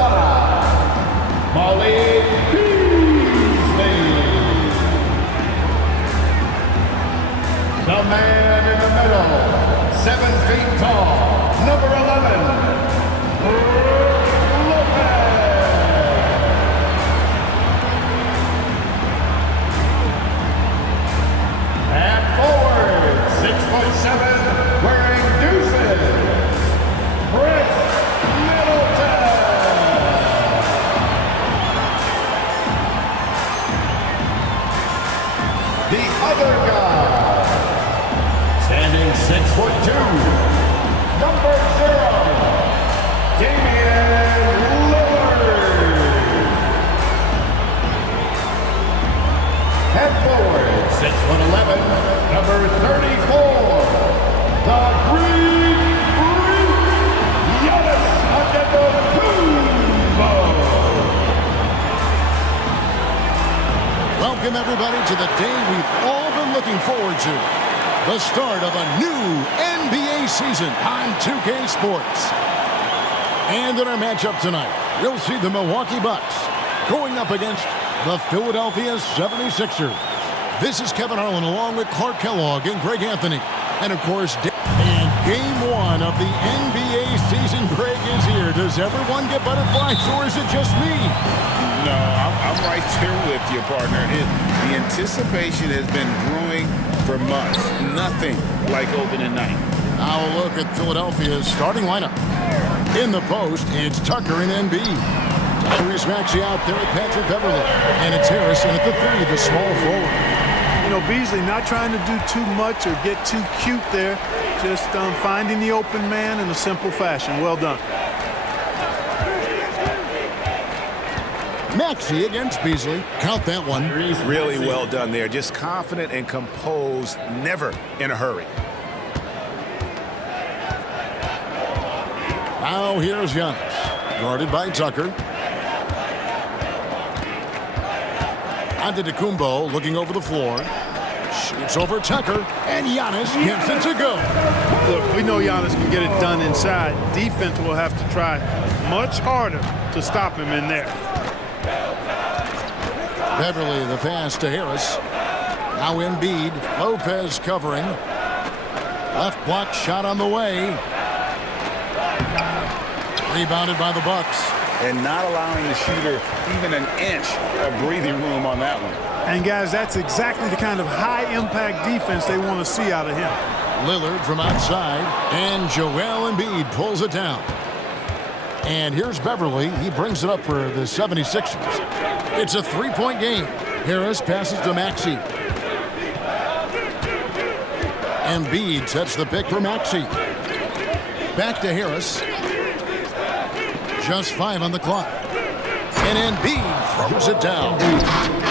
5, Molly Beasley. The man in the middle, 7 feet tall, number 11, Lopez. At forward, 6'7", wearing deuces, Chris Middleton. The other guy, standing 6'2", number 0, Damian Lillard. Head forward, 6'11", number 34, the Greek Freak, Giannis Antetokounmpo. Welcome everybody to the day we've all been looking forward to. The start of a new NBA season on 2K Sports. And in our matchup tonight, you'll see the Milwaukee Bucks going up against the Philadelphia 76ers. This is Kevin Harlan along with Clark Kellogg and Greg Anthony. And of course, and game 1 of the NBA season, Greg, is here. Does everyone get butterflies or is it just me? No, I'm right there with you, partner. The anticipation has been brewing for months. Nothing like opening night. Now a look at Philadelphia's starting lineup. In the post, it's Tucker and N.B.H. Tyrese Maxey out there at Patrick Beverley. And it's Harrison at the 3, the small forward. You know, Beasley not trying to do too much or get too cute there. Just finding the open man in a simple fashion. Well done. Maxey against Beasley. Count that one. Really well done there. Just confident and composed, never in a hurry. Now here's Giannis, guarded by Tucker. Antetokounmpo looking over the floor. Shoots over Tucker, and Giannis gets it to go. Look, we know Giannis can get it done inside. Defense will have to try much harder to stop him in there. Beverly the pass to Harris. Now Embiid. Lopez covering. Left block shot on the way. Rebounded by the Bucks. And not allowing the shooter even an inch of breathing room on that one. And guys, that's exactly the kind of high-impact defense they want to see out of him. Lillard from outside, and Joel Embiid pulls it down. And here's Beverly. He brings it up for the 76ers. It's a 3-point game. Harris passes to Maxey. Embiid sets the pick for Maxey. Back to Harris. Just 5 on the clock. And Embiid throws it down.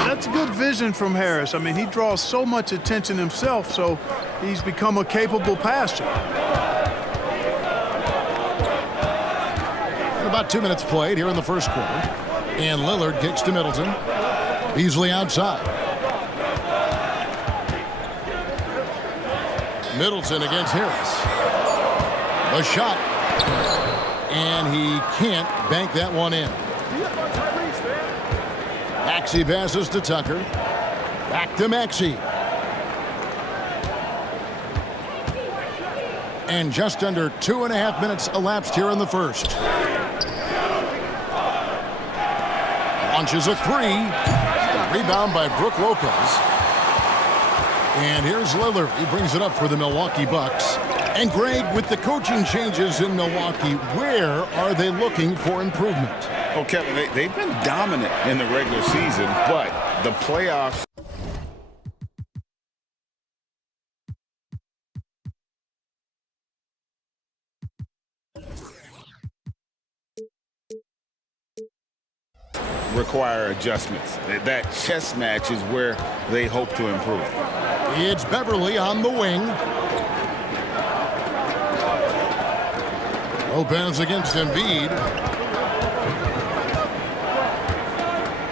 That's good vision from Harris. I mean, he draws so much attention himself, so he's become a capable passer. And about 2 minutes played here in the first quarter. And Lillard kicks to Middleton. Beasley outside. Middleton against Harris. The shot. And he can't bank that one in. Maxey passes to Tucker. Back to Maxey. And just under 2.5 minutes elapsed here in the first. Launches a 3. Rebound by Brook Lopez. And here's Lillard. He brings it up for the Milwaukee Bucks. And Greg, with the coaching changes in Milwaukee, where are they looking for improvement? Oh, Kevin, they've been dominant in the regular season, but the playoffs. Require adjustments. That chess match is where they hope to improve. It's Beverly on the wing. Lopez against Embiid.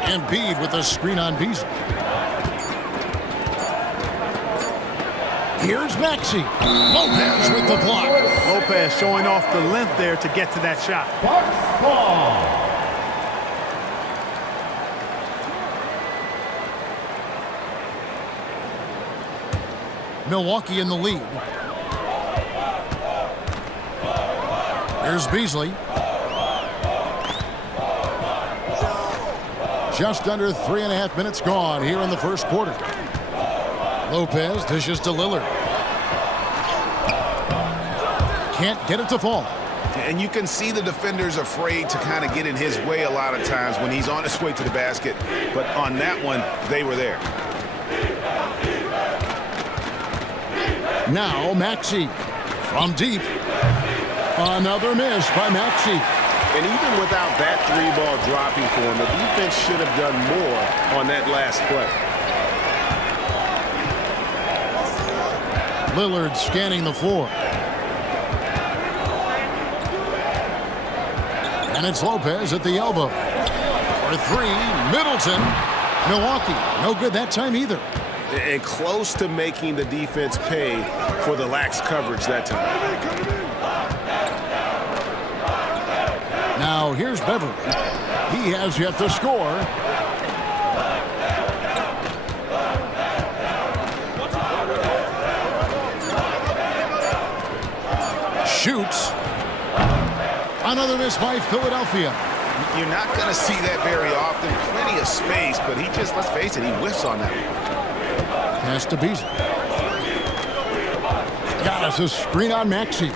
Embiid with a screen on Beasley. Here's Maxey. Lopez with the block. Lopez showing off the length there to get to that shot. Bucks ball. Milwaukee in the lead. Here's Beasley. Just under 3.5 minutes gone here in the first quarter. Lopez dishes to Lillard. Can't get it to fall. And you can see the defenders afraid to kind of get in his way a lot of times when he's on his way to the basket. But on that one, they were there. Now Maxey from deep. Another miss by Maxey. And even without that three-ball dropping for him, the defense should have done more on that last play. Lillard scanning the floor. And it's Lopez at the elbow. For three, Middleton. Milwaukee, no good that time either. And close to making the defense pay for the lax coverage that time. Now here's Beverly. He has yet to score. Shoots. Another miss by Philadelphia. You're not going to see that very often. Plenty of space, but he just, let's face it, he whiffs on that one. Pass to Beasley. Giannis a screen on Maxey.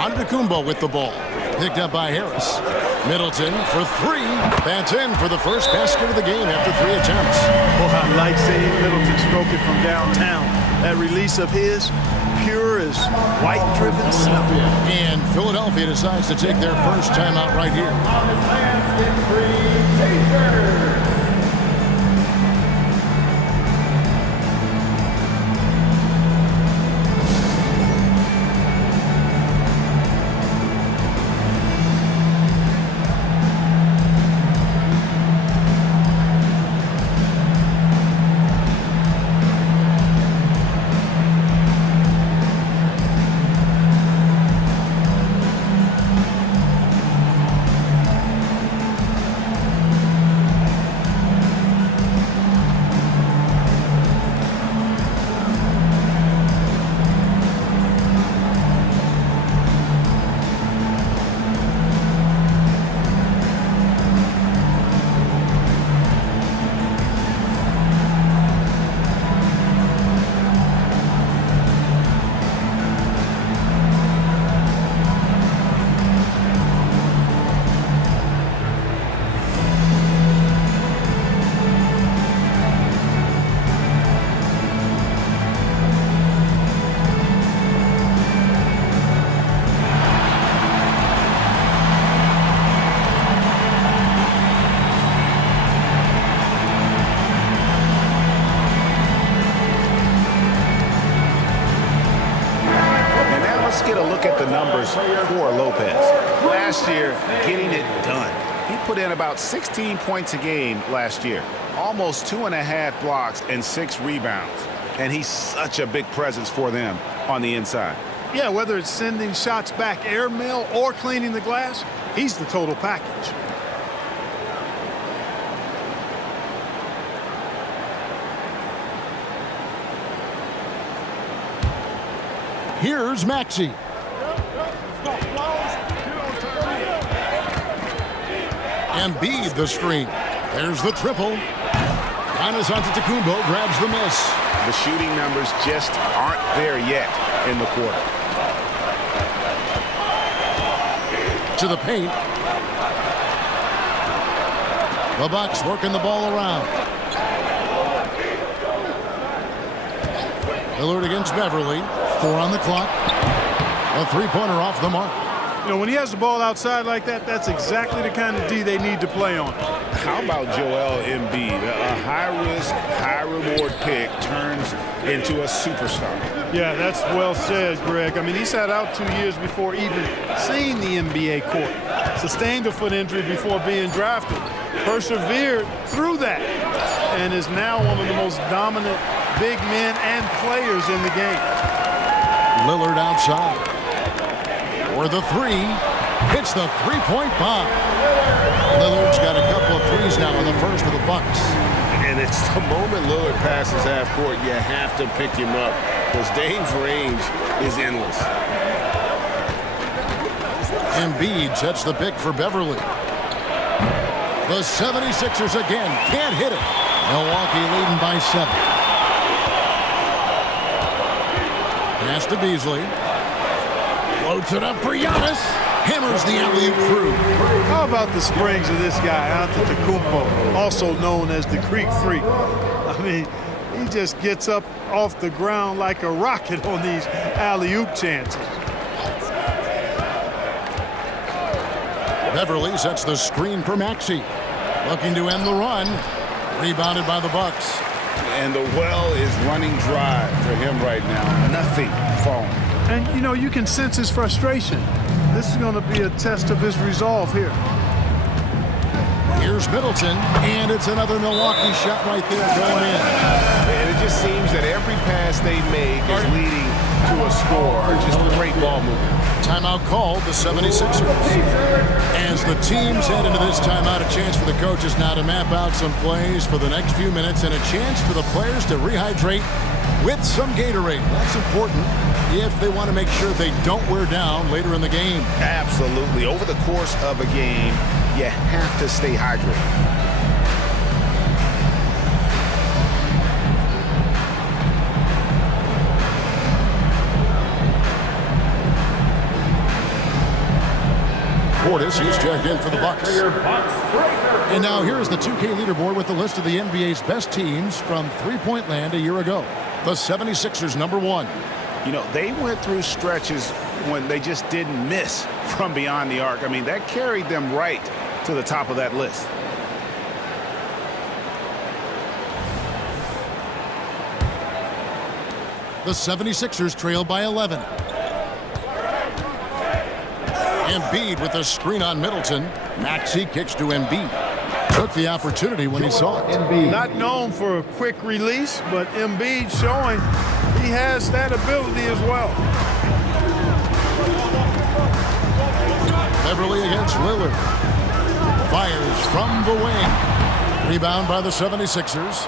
Antetokounmpo with the ball. Picked up by Harris. Middleton for three. That's in for the first basket of the game after 3 attempts. Well, I like seeing Middleton stroke it from downtown. That release of his, pure as white-driven snow. And Philadelphia decides to take their first timeout right here. For Lopez. Last year, getting it done. He put in about 16 points a game last year. Almost 2.5 blocks and 6 rebounds. And he's such a big presence for them on the inside. Yeah, whether it's sending shots back airmail or cleaning the glass, he's the total package. Here's Maxey. N.B.H the screen. There's the triple. Giannis Antetokounmpo grabs the miss. The shooting numbers just aren't there yet in the quarter. To the paint. The Bucks working the ball around. Lillard against Beverly. 4 on the clock. A three-pointer off the mark. You know, when he has the ball outside like that, that's exactly the kind of D they need to play on. How about Joel Embiid? A high-risk, high-reward pick turns into a superstar. Yeah, that's well said, Greg. I mean, he sat out 2 years before even seeing the NBA court. Sustained a foot injury before being drafted. Persevered through that. And is now one of the most dominant big men and players in the game. Lillard outside. For the three. Hits the three-point bomb. Lillard's got a couple of threes now in the first for the Bucks. And And it's the moment Lillard passes half court, you have to pick him up because Dame's range is endless. N.B.H sets the pick for Beverly. The 76ers again can't hit it. Milwaukee leading by 7. Pass to Beasley. Floats it up for Giannis. Hammers the alley-oop through. How about the springs of this guy, Antetokounmpo, also known as the Greek Freak? I mean, he just gets up off the ground like a rocket on these alley-oop chances. Beverly sets the screen for Maxey. Looking to end the run. Rebounded by the Bucks. And the well is running dry for him right now. Nothing falling. And, you know, you can sense his frustration. This is going to be a test of his resolve here. Here's Middleton, and it's another Milwaukee shot right there going in. And it just seems that every pass they make is leading to a score. Just great ball movement. Timeout called, the 76ers. As the teams head into this timeout, a chance for the coaches now to map out some plays for the next few minutes and a chance for the players to rehydrate with some Gatorade. That's important if they want to make sure they don't wear down later in the game. Absolutely. Over the course of a game, you have to stay hydrated. Portis, he's checked in for the Bucks. And now here's the 2K leaderboard with the list of the NBA's best teams from three-point land a year ago. The 76ers, number 1. You know, they went through stretches when they just didn't miss from beyond the arc. I mean, that carried them right to the top of that list. The 76ers trail by 11. Embiid with a screen on Middleton. Maxey kicks to Embiid. Took the opportunity when he saw it. Not known for a quick release, but N.B.H showing he has that ability as well. Beverly against Lillard. Fires from the wing. Rebound by the 76ers.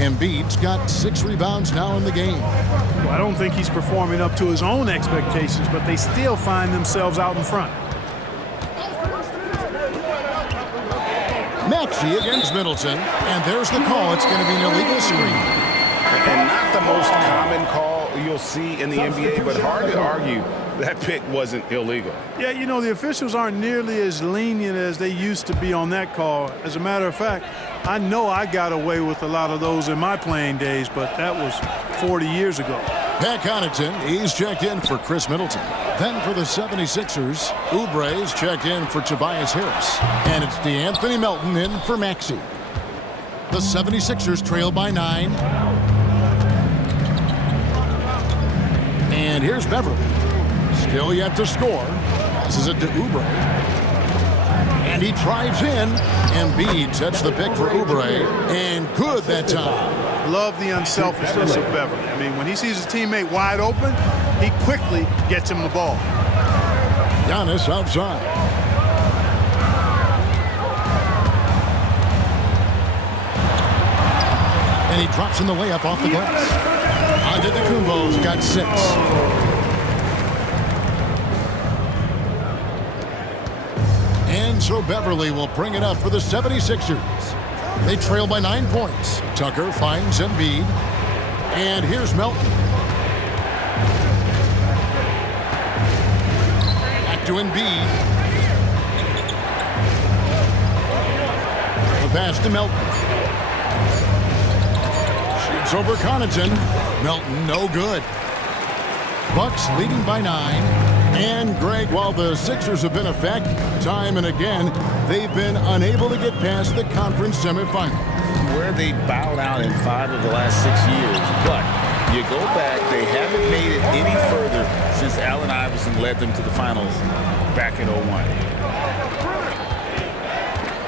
Embiid's got 6 rebounds now in the game. Well, I don't think he's performing up to his own expectations, but they still find themselves out in front. Maxey against Middleton, and there's the call. It's going to be an illegal screen. And not the most common call you'll see in the NBA, but hard to argue that pick wasn't illegal. Yeah, you know, the officials aren't nearly as lenient as they used to be on that call. As a matter of fact, I know I got away with a lot of those in my playing days, but that was 40 years ago. Pat Connaughton, he's checked in for Chris Middleton. Then for the 76ers, Oubre's checked in for Tobias Harris. And it's DeAnthony Melton in for Maxey. The 76ers trail by 9. And here's Beverly. Still yet to score. Passes it to Oubre. And he drives in. Embiid sets the pick for Oubre. And good that time. Love the unselfishness of Beverly. I mean, when he sees his teammate wide open, he quickly gets him the ball. Giannis outside. And he drops in the layup off the glass. Antetokounmpo's got 6. And so Beverly will bring it up for the 76ers. They trail by 9 points. Tucker finds Embiid. And here's Melton. Back to Embiid. The pass to Melton. Shoots over Connaughton. Melton, no good. Bucks leading by 9. And, Greg, while the Sixers have been a fact time and again, they've been unable to get past the conference semifinal. Where they bowed out in 5 of the last 6 years. But you go back, they haven't made it any further since Allen Iverson led them to the finals back in 01.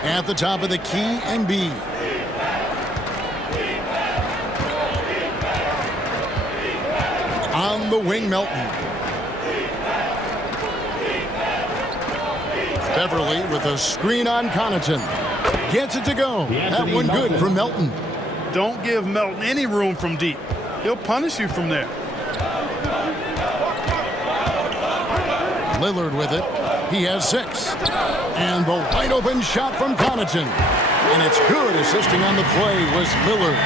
At the top of the key, N.B.H. On the wing, Melton. Beverly with a screen on Connaughton. Gets it to go. That one good for Melton. Don't give Melton any room from deep. He'll punish you from there. Lillard with it. He has 6. And the wide open shot from Connaughton. And it's good. Assisting on the play was Lillard.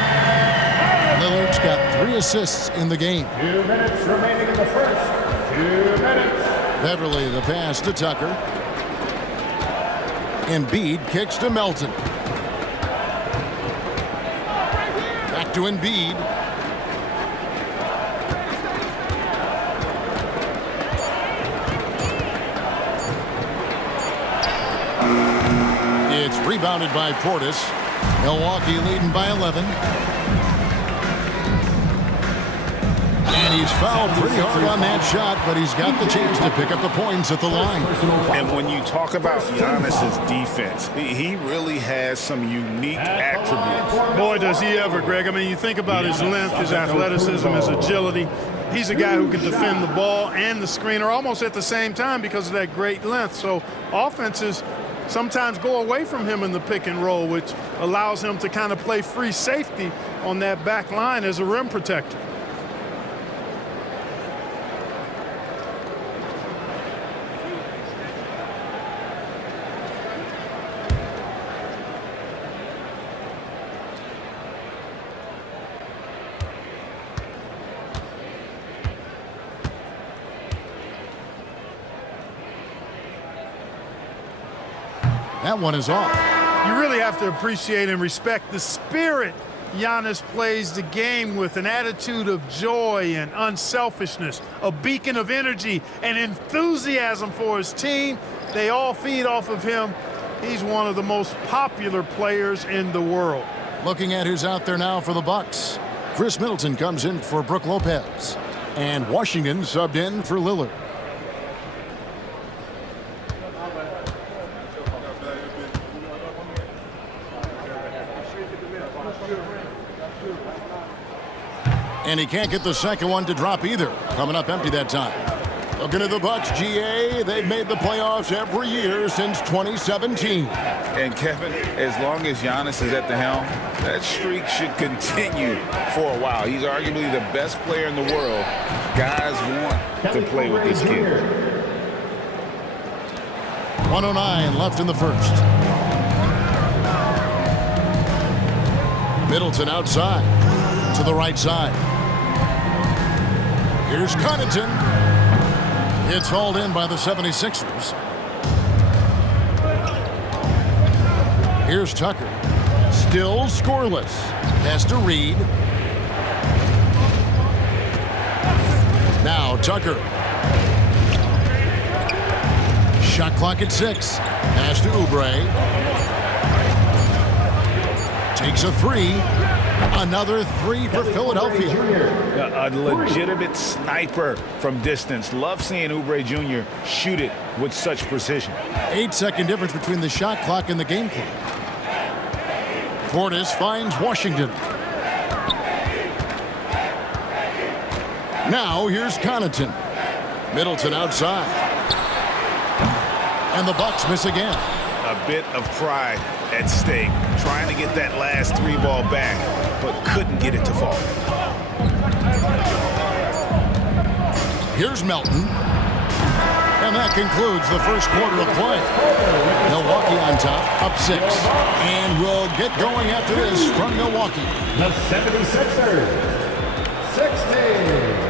Lillard's got 3 assists in the game. 2 minutes remaining in the first. 2 minutes. Beverly the pass to Tucker. N.B.H kicks to Melton. Back to N.B.H. It's rebounded by Portis. Milwaukee leading by 11. And he's fouled pretty hard on that shot, but he's got the chance to pick up the points at the line. And when you talk about Giannis's defense, he really has some unique attributes. Boy, does he ever, Greg. I mean, you think about his length, his athleticism, his agility. He's a guy who can defend the ball and the screener almost at the same time because of that great length. So offenses sometimes go away from him in the pick and roll, which allows him to kind of play free safety on that back line as a rim protector. That one is off. You really have to appreciate and respect the spirit Giannis plays the game with, an attitude of joy and unselfishness, a beacon of energy and enthusiasm for his team. They all feed off of him. He's one of the most popular players in the world. Looking at who's out there now for the Bucks. Chris Middleton comes in for Brook Lopez. And Washington subbed in for Lillard. And he can't get the second one to drop either. Coming up empty that time. Looking at the Bucks, GA, they've made the playoffs every year since 2017. And Kevin, as long as Giannis is at the helm, that streak should continue for a while. He's arguably the best player in the world. Guys want to play with this kid. 1:09 left in the first. Middleton outside to the right side. Here's Connaughton. It's hauled in by the 76ers. Here's Tucker. Still scoreless. Has to Reed. Now Tucker. Shot clock at 6. Pass to Oubre. Takes a 3. Another 3 for Philadelphia. A legitimate sniper from distance. Love seeing Oubre Jr. shoot it with such precision. 8-second difference between the shot clock and the game clock. Portis finds Washington. Now here's Connaughton. Middleton outside. And the Bucks miss again. A bit of pride at stake, trying to get that last 3 ball back, but couldn't get it to fall. Here's Melton. And that concludes the first quarter of play. Milwaukee on top, up 6. And we'll get going after this from Milwaukee. The 76ers, 60.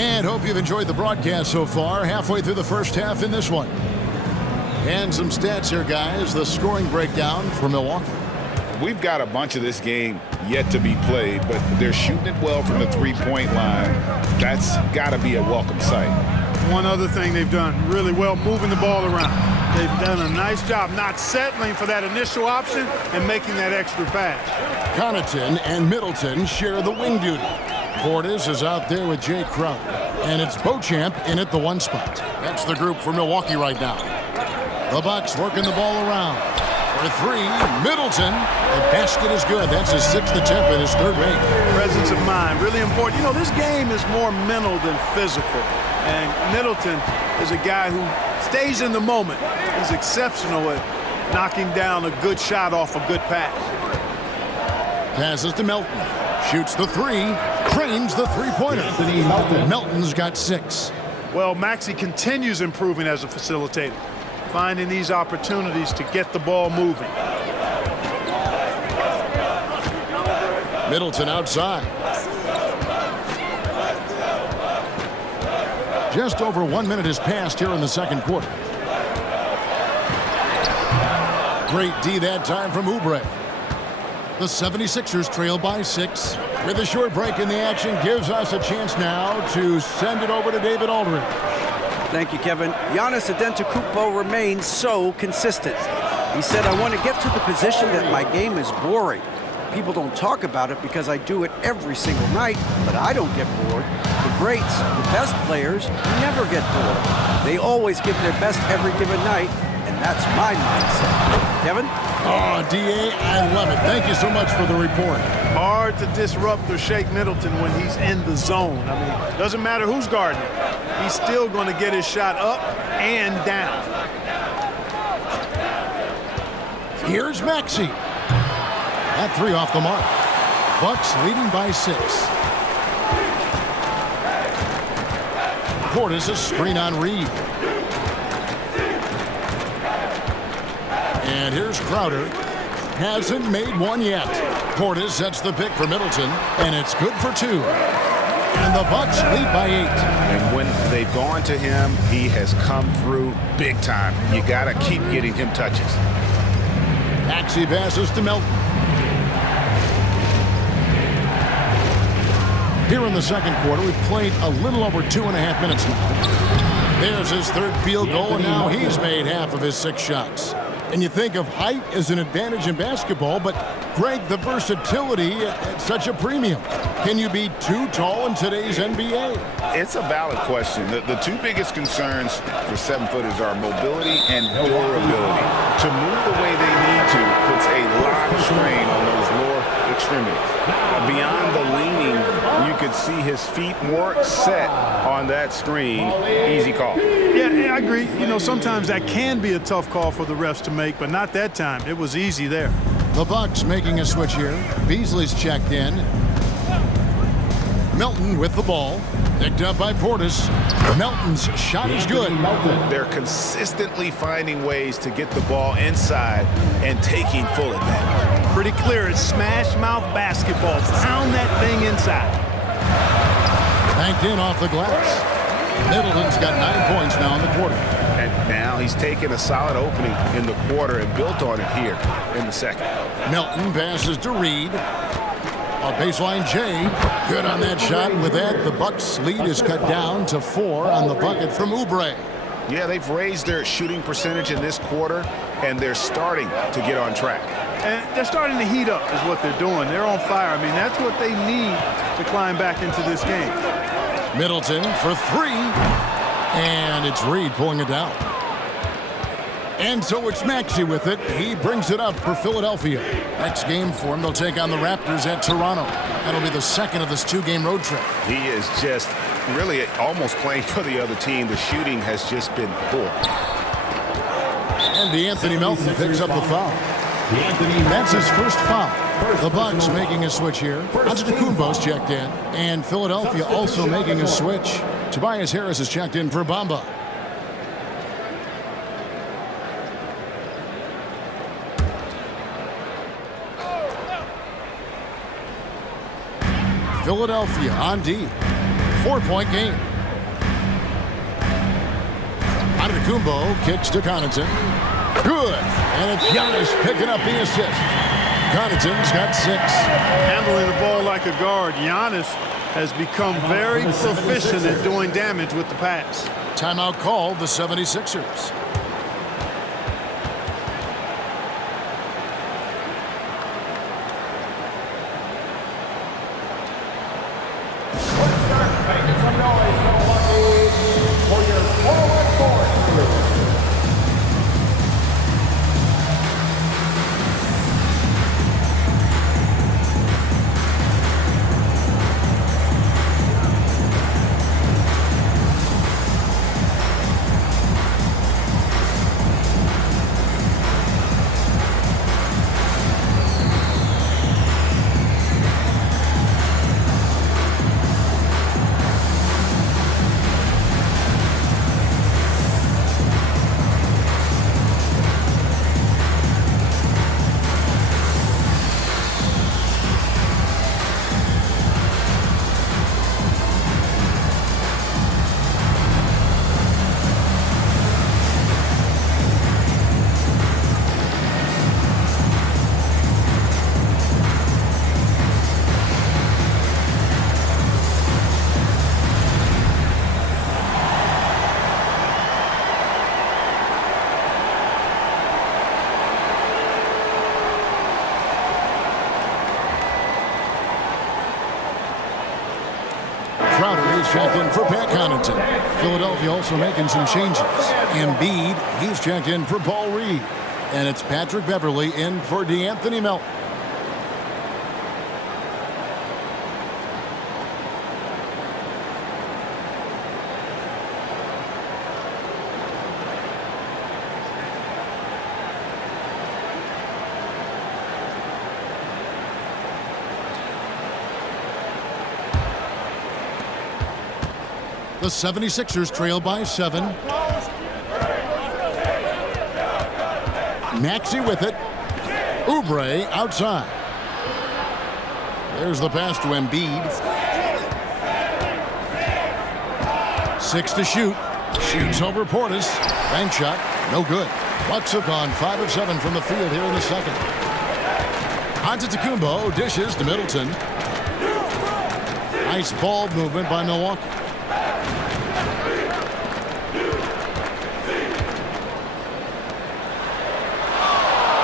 And hope you've enjoyed the broadcast so far. Halfway through the first half in this one. And some stats here, guys. The scoring breakdown for Milwaukee. we've got a bunch of this game yet to be played, but they're shooting it well from the three-point line. That's got to be a welcome sight. One other thing they've done really well, moving the ball around. They've done a nice job not settling for that initial option and making that extra pass. Connaughton and Middleton share the wing duty. Portis is out there with Jay Crowder. And it's Beauchamp in at the one spot. That's the group for Milwaukee right now. The Bucks working the ball around. For three, Middleton. The basket is good. That's his 6th attempt and his 3rd make. Presence of mind, really important. You know, this game is more mental than physical. And Middleton is a guy who stays in the moment. He's exceptional at knocking down a good shot off a good pass. Passes to Melton. Shoots the 3. Cranes the three-pointer. Melton's got 6. Well, Maxey continues improving as a facilitator, finding these opportunities to get the ball moving. Middleton outside. Just over 1 minute has passed here in the second quarter. Great D that time from Oubre. The 76ers trail by 6. With a short break in the action, gives us a chance now to send it over to David Aldridge. Thank you, Kevin. Giannis Antetokounmpo remains so consistent. He said, I want to get to the position that my game is boring. People don't talk about it because I do it every single night, but I don't get bored. The greats, the best players, never get bored. They always give their best every given night, and that's my mindset. Kevin? Oh, D.A., I love it. Thank you so much for the report. Hard to disrupt or shake Middleton when he's in the zone. I mean, doesn't matter who's guarding him. He's still going to get his shot up and down. Here's Maxey. That 3 off the mark. Bucks leading by 6. Portis a screen on Reed. And here's Crowder. Hasn't made one yet. Portis sets the pick for Middleton, and it's good for 2. And the Bucks lead by 8. And when they've gone to him, he has come through big time. You got to keep getting him touches. Maxey passes to Melton. Here in the second quarter, we've played a little over 2.5 minutes now. There's his 3rd field goal, and now he's made half of his 6 shots. And you think of height as an advantage in basketball, but Greg, the versatility at such a premium. Can you be too tall in today's NBA? It's a valid question. The 2 biggest concerns for 7-footers are mobility and durability. To move the way they need to puts a lot of strain on those lower extremities. Beyond the leaning, you could see his feet weren't set on that screen. Easy call. Yeah, I agree. You know, sometimes that can be a tough call for the refs to make, but not that time. It was easy there. The Bucks making a switch here. Beasley's checked in. Melton with the ball. Picked up by Portis. Melton's shot is good. They're consistently finding ways to get the ball inside and taking full advantage. Pretty clear. It's smash mouth basketball. Pound that thing inside. Banked in off the glass. Middleton's got 9 points now in the quarter. And now he's taken a solid opening in the quarter and built on it here in the second. Melton passes to Reed. A baseline J. Good on that shot. With that, the Bucks' lead is cut down to 4 on the bucket from Oubre. Yeah, they've raised their shooting percentage in this quarter, and they're starting to get on track. And they're starting to heat up is what they're doing. They're on fire. I mean, that's what they need to climb back into this game. Middleton for 3. And it's Reed pulling it down. And so it's Maxey with it. He brings it up for Philadelphia. Next game for him, they'll take on the Raptors at Toronto. That'll be the second of this 2-game road trip. He is just really almost playing for the other team. The shooting has just been poor. And DeAnthony Melton picks up the foul. That's his first foul. The Bucks making a switch here. Antetokounmpo's checked in. And Philadelphia also making a switch. Tobias Harris is checked in for Bamba. Philadelphia on D. 4-point game. Antetokounmpo kicks to Connaughton. Good. And it's Giannis picking up the assist. Connaughton's got 6. Handling the ball like a guard, Giannis has become very proficient at doing damage with the pass. Timeout called the 76ers. Let's start making some noise, Milwaukee, for your forward crew. Crowder is checked in for Pat Connaughton. Philadelphia also making some changes. N.B.H, he's checked in for Paul Reed. And it's Patrick Beverley in for D'Anthony Melton. The 76ers trail by 7. Maxey with it. Oubre outside. There's the pass to Embiid. 6 to shoot. Shoots over Portis. Bank shot. No good. Bucks have gone 5 of 7 from the field here in the second. Antetokounmpo dishes to Middleton. Nice ball movement by Milwaukee.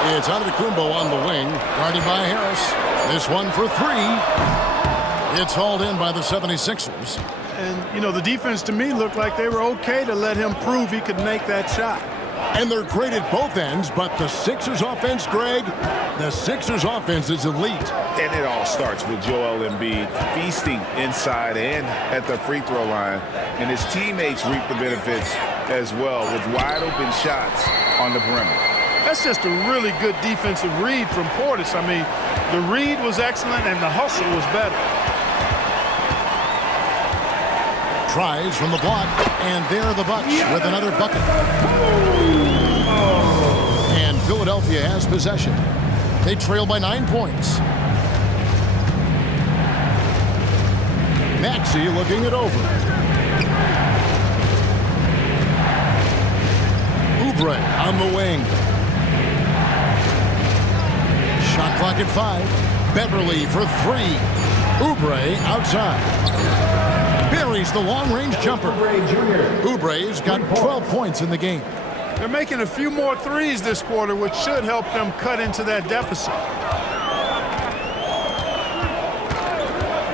It's Antetokounmpo on the wing, guarded by Harris. This one for 3. It's hauled in by the 76ers. And, you know, the defense to me looked like they were okay to let him prove he could make that shot. And they're great at both ends, but the Sixers offense, Greg, the Sixers offense is elite. And it all starts with Joel Embiid feasting inside and at the free throw line. And his teammates reap the benefits as well with wide open shots on the perimeter. That's just a really good defensive read from Portis. I mean, the read was excellent and the hustle was better. Tries from the block, and there are the Bucks with another bucket. And Philadelphia has possession. They trail by 9 points. Maxey looking it over. Oubre on the wing. Shot clock at 5. Beverley for 3. Oubre outside. Buries the long-range jumper. Oubre's got 12 points in the game. They're making a few more threes this quarter, which should help them cut into that deficit.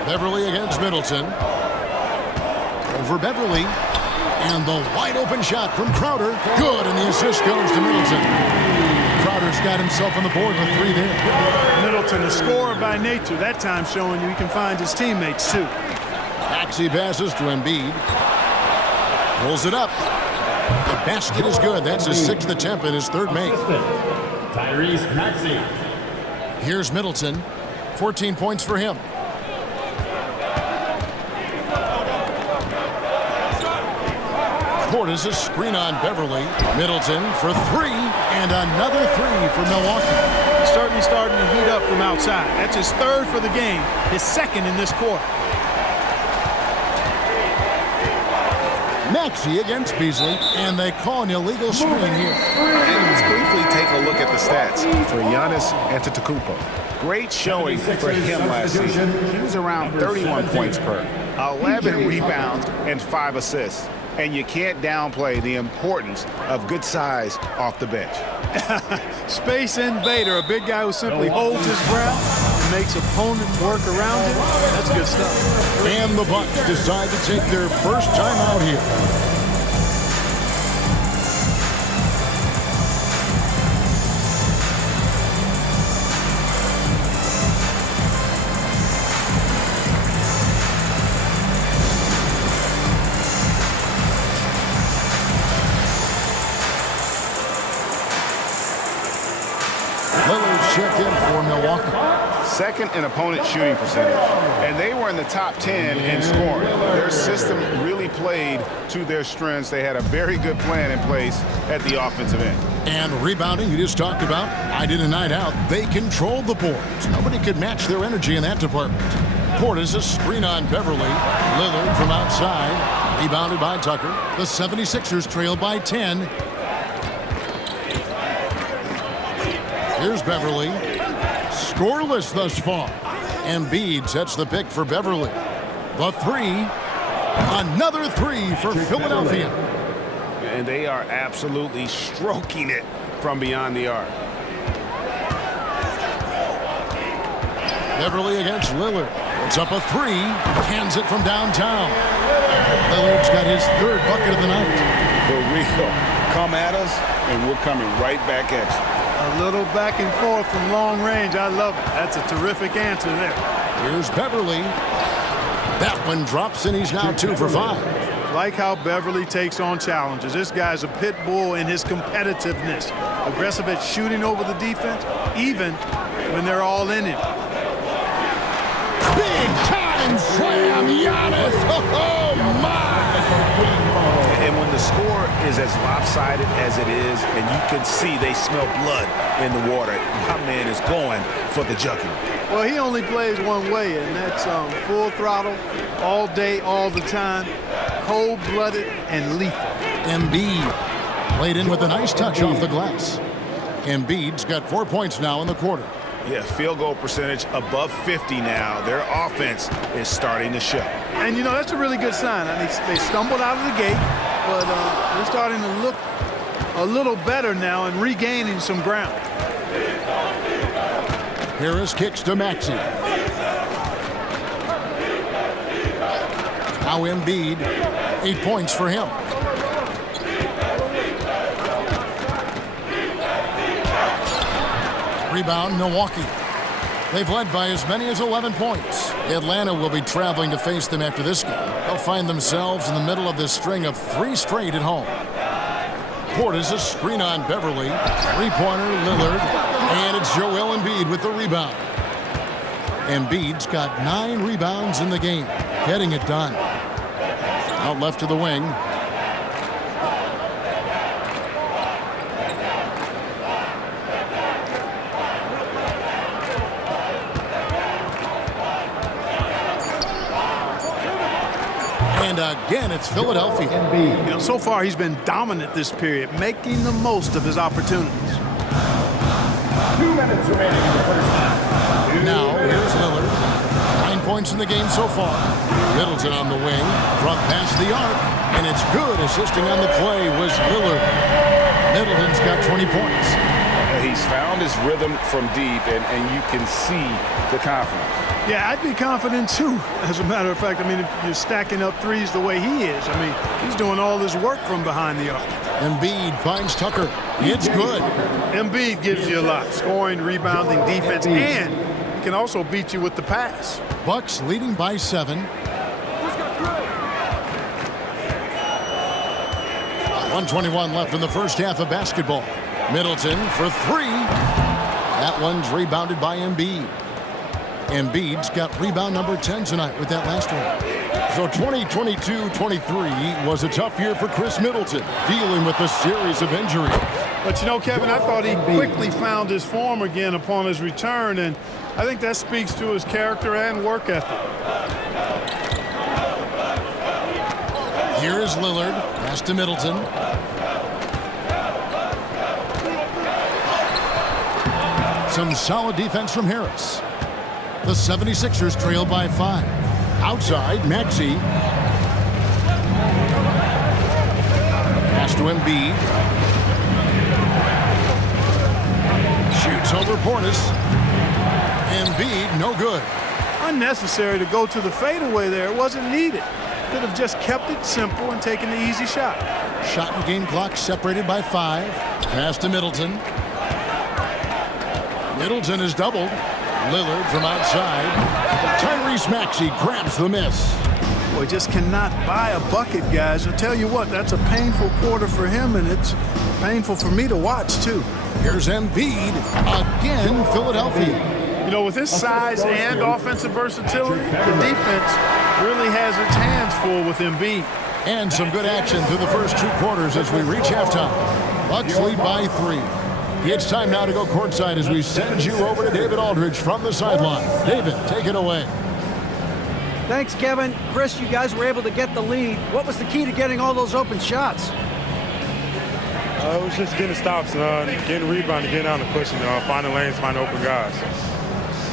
Beverley against Middleton. Over Beverley. And the wide-open shot from Crowder. Good, and the assist goes to Middleton. Crowder's got himself on the board with 3 there. Middleton, a scorer by nature, that time showing you he can find his teammates, too. Maxey passes to Embiid. Pulls it up. The basket is good. That's his 6th attempt and his 3rd make. Tyrese Maxey. Here's Middleton. 14 points for him. Portis a screen on Beverley. Middleton for 3, and another 3 for Milwaukee. He's certainly starting to heat up from outside. That's his 3rd for the game, his 2nd in this quarter. Maxey against Beasley, and they call an illegal screen here. And let's briefly take a look at the stats for Giannis Antetokounmpo. Great showing for him last season. He was around 31 points per, 11 rebounds, and 5 assists. And you can't downplay the importance of good size off the bench. Space invader, a big guy who simply holds his ground and makes opponents work around him. That's good stuff. And the Bucks decide to take their first time out here. Lillard check in for Milwaukee. Second in opponent shooting percentage, and they were in the top 10 in scoring. Their system really played to their strengths. They had a very good plan in place at the offensive end. And rebounding, you just talked about, night in and night out, they controlled the boards. Nobody could match their energy in that department. Portis a screen on Beverly. Lillard from outside, rebounded by Tucker. The 76ers trail by 10. Here's Beverly. Scoreless thus far. Embiid sets the pick for Beverly. The three. Another three for Philadelphia. And they are absolutely stroking it from beyond the arc. Beverly against Lillard. It's up a three. Cans it from downtown. Lillard's got his third bucket of the night. The real. Come at us, and we're coming right back at you. A little back and forth from long range. I love it. That's a terrific answer there. Here's Beverly. That one drops, and he's now 2 for 5. Like how Beverly takes on challenges. This guy's a pit bull in his competitiveness. Aggressive at shooting over the defense, even when they're all in it. Big time slam, Giannis! Oh my! And when the score is as lopsided as it is, and you can see they smell blood in the water, my man is going for the jugular. Well, he only plays one way, and that's full throttle, all day, all the time, cold-blooded and lethal. Embiid played in with a nice touch off the glass. Embiid's got 4 points now in the quarter. Yeah, field goal percentage above 50 now. Their offense is starting to show. And, you know, that's a really good sign. I mean, they stumbled out of the gate, but they're starting to look a little better now and regaining some ground. Harris kicks to Maxey. Now Embiid, 8 points for him. Rebound, Milwaukee. They've led by as many as 11 points. Atlanta will be traveling to face them after this game. They'll find themselves in the middle of this string of 3 straight at home. Portis a screen on Beverly. Three-pointer, Lillard. And it's Joel Embiid with the rebound. Embiid's got 9 rebounds in the game, getting it done. Out left to the wing. And again, it's Philadelphia. You know, so far he's been dominant this period, making the most of his opportunities. 2 minutes remaining in the first half. Now, here's Lillard. 9 points in the game so far. Middleton on the wing, from past the arc, and it's good. Assisting on the play was Lillard. Middleton's got 20 points. He's found his rhythm from deep, and you can see the confidence. Yeah, I'd be confident too, as a matter of fact. I mean, if you're stacking up threes the way he is, I mean, he's doing all his work from behind the arc. Embiid finds Tucker. It's good. Embiid gives you a lot. Scoring, rebounding, defense, and he can also beat you with the pass. Bucks leading by 7. 1:21 left in the first half of basketball. Middleton for 3. That one's rebounded by Embiid. Embiid's got rebound number 10 tonight with that last one. So 2022-23 was a tough year for Chris Middleton, dealing with a series of injuries. But you know, Kevin, I thought he quickly found his form again upon his return, and I think that speaks to his character and work ethic. Here is is Lillard. Pass to Middleton. Some solid defense from Harris. The 76ers trail by 5. Outside, Maxey. Pass to N.B.H. Shoots over Portis. N.B.H. no good. Unnecessary to go to the fadeaway there. It wasn't needed. Could have just kept it simple and taken the easy shot. Shot and game clock separated by 5. Pass to Middleton. Middleton is doubled. Lillard from outside. Tyrese Maxey grabs the miss. Boy, just cannot buy a bucket, guys. I'll tell you what, that's a painful quarter for him, and it's painful for me to watch, too. Here's Embiid. Again, Philadelphia. You know, with his size and offensive versatility, the defense really has its hands full with Embiid. And some good action through the first 2 quarters as we reach halftime. Bucks lead by 3. It's time now to go courtside as we send you over to David Aldridge from the sideline. David, take it away. Thanks, Kevin. Chris, you guys were able to get the lead. What was the key to getting all those open shots? It was just getting stops, getting rebound, getting out and pushing, finding lanes, finding open guys.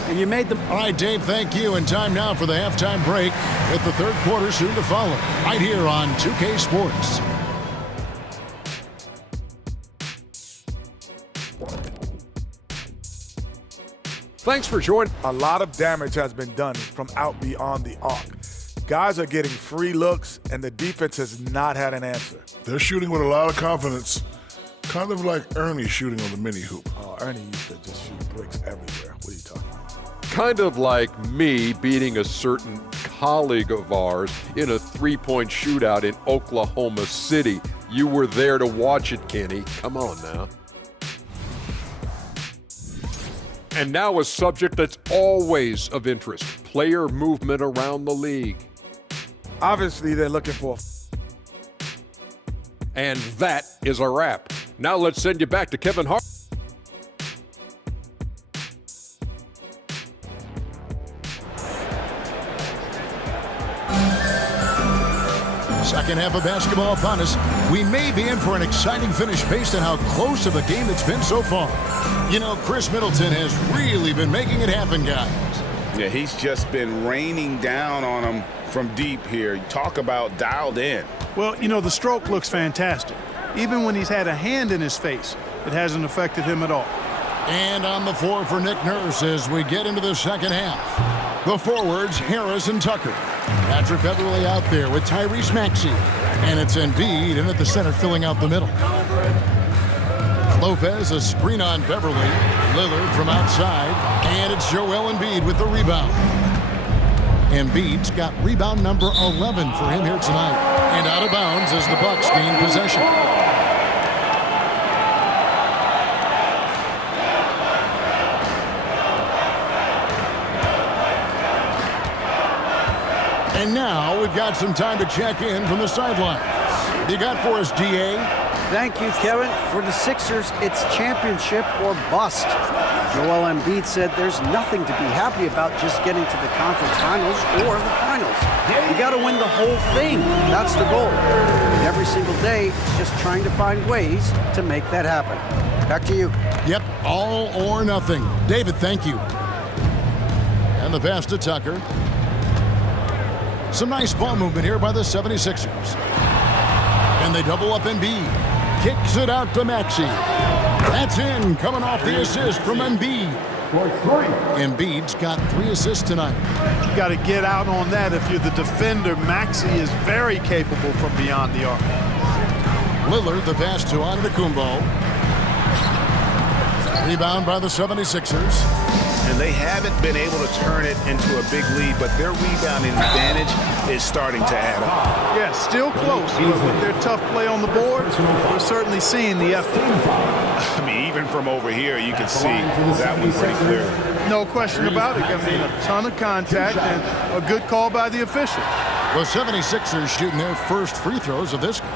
And you made them. All right, Dave, thank you. And time now for the halftime break with the third quarter soon to follow. Right here on 2K Sports. Thanks for joining. A lot of damage has been done from out beyond the arc. Guys are getting free looks, and the defense has not had an answer. They're shooting with a lot of confidence, kind of like Ernie shooting on the mini hoop. Oh, Ernie used to just shoot bricks everywhere. What are you talking about? Kind of like me beating a certain colleague of ours in a three-point shootout in Oklahoma City. You were there to watch it, Kenny. Come on now. And now a subject that's always of interest, player movement around the league. Obviously, they're looking for... And that is a wrap. Now let's send you back to Kevin Hart. Second half of basketball upon us. We may be in for an exciting finish based on how close of a game it's been so far. You know, Chris Middleton has really been making it happen, guys. Yeah, he's just been raining down on them from deep here. Talk about dialed in. Well, you know, the stroke looks fantastic. Even when he's had a hand in his face, it hasn't affected him at all. And on the floor for Nick Nurse as we get into the second half. The forwards, Harris and Tucker. Patrick Beverly out there with Tyrese Maxey. And it's N.B.H. in at the center filling out the middle. Lopez, a screen on Beverly. Lillard from outside. And it's Joel Embiid with the rebound. Embiid's got rebound number 11 for him here tonight. And out of bounds as the Bucks gain possession. And now we've got some time to check in from the sidelines. What you got for us, DA? Thank you, Kevin. For the Sixers, it's championship or bust. Joel Embiid said there's nothing to be happy about just getting to the conference finals or the finals. You got to win the whole thing. That's the goal. And every single day, just trying to find ways to make that happen. Back to you. Yep, all or nothing. David, thank you. And the pass to Tucker. Some nice ball movement here by the 76ers. And they double up Embiid. Kicks it out to Maxey. That's in, coming off the assist from Embiid. Embiid's got 3 assists tonight. You got to get out on that if you're the defender. Maxey is very capable from beyond the arc. Lillard, the pass to Antetokounmpo. Rebound by the 76ers. And they haven't been able to turn it into a big lead, but their rebounding advantage is starting to add up. Yeah, still close, but with their tough play on the board, we're certainly seeing the effort. I mean, even from over here, you can see that one pretty clearly. No question about it. I mean, a ton of contact and a good call by the official. The 76ers shooting their first free throws of this game.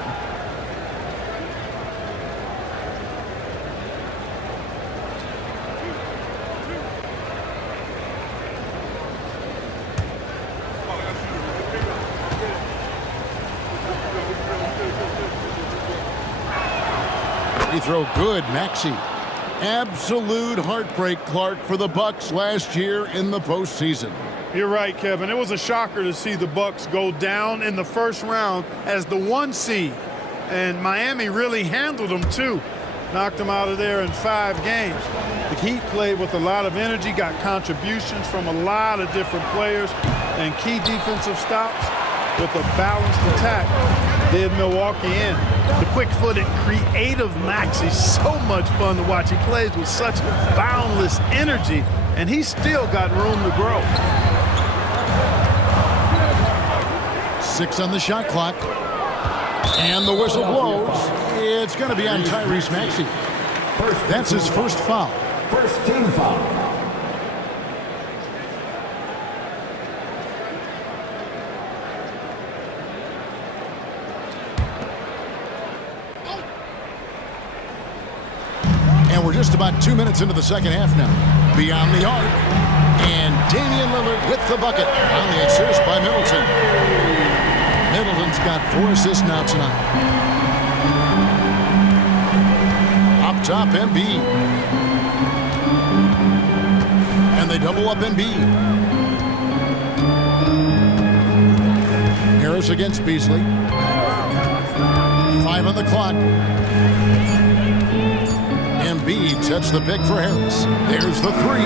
Free throw good, Maxey. Absolute heartbreak, Clark, for the Bucks last year in the postseason. You're right, Kevin. It was a shocker to see the Bucks go down in the first round as the 1 seed. And Miami really handled them, too. Knocked them out of there in 5 games. The Heat played with a lot of energy, got contributions from a lot of different players, and key defensive stops with a balanced attack did Milwaukee in. The quick-footed, creative Maxey, so much fun to watch. He plays with such boundless energy, and he's still got room to grow. 6 on the shot clock. And the whistle blows. It's going to be on Tyrese Maxey. That's his first foul. First team foul. And we're just about 2 minutes into the second half now. Beyond the arc. And Damian Lillard with the bucket on the assist by Middleton. Middleton's got 4 assists now tonight. Up top, N.B.H. And they double up N.B.H. Harris against Beasley. 5 on the clock. N.B.H. sets the pick for Harris. There's the 3.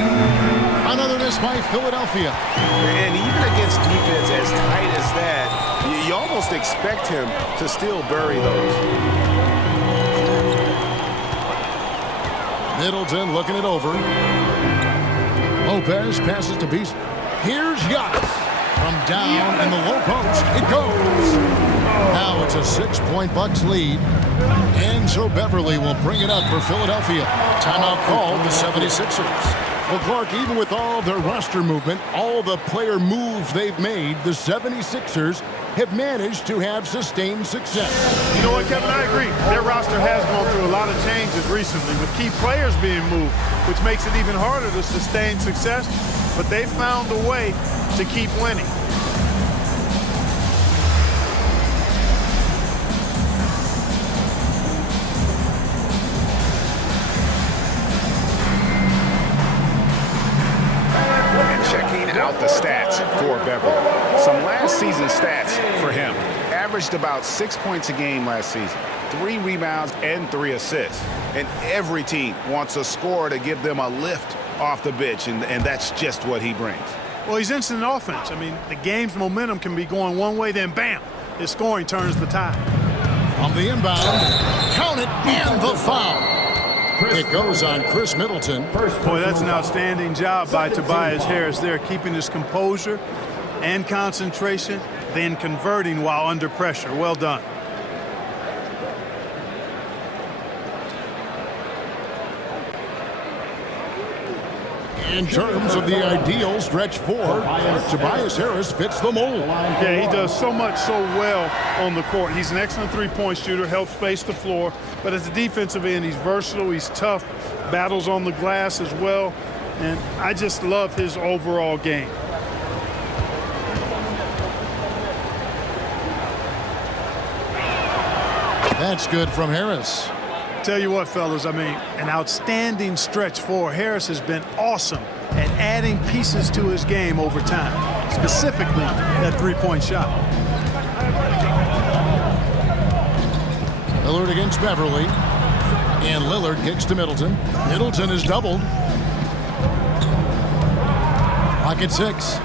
Another miss by Philadelphia. And even against defense as tight as that, you almost expect him to still bury those. Middleton looking it over. Lopez passes to Beasley. Here's Giannis. From down in the low post, it goes. Now it's a 6-point Bucks lead. And so Beverly will bring it up for Philadelphia. Timeout called the 76ers. Well, Clark, even with all their roster movement, all the player moves they've made, the 76ers have managed to have sustained success. You know what, Kevin? I agree. Their roster has gone through a lot of changes recently with key players being moved, which makes it even harder to sustain success. But they found a way to keep winning. Out the stats for Beverly. Some last season stats for him. Averaged about 6 points a game last season, 3 rebounds and 3 assists. And every team wants a scorer to give them a lift off the bench, and that's just what he brings. Well, he's instant offense. I mean, the game's momentum can be going one way, then bam, his scoring turns the tide. On the inbound, count it, and the foul. It goes on Chris Middleton. Boy, that's an outstanding job by Tobias Harris there, keeping his composure and concentration, then converting while under pressure. Well done. In terms of the ideal stretch 4, Tobias Harris fits the mold. Yeah, he does so much so well on the court. He's an excellent three-point shooter, helps space the floor. But at the defensive end, he's versatile, he's tough, battles on the glass as well. And I just love his overall game. That's good from Harris. Tell you what, fellas, I mean, an outstanding stretch 4. Harris has been awesome at adding pieces to his game over time, specifically that three-point shot. Lillard against Beverly. And Lillard kicks to Middleton. Middleton is doubled. Clock at 6.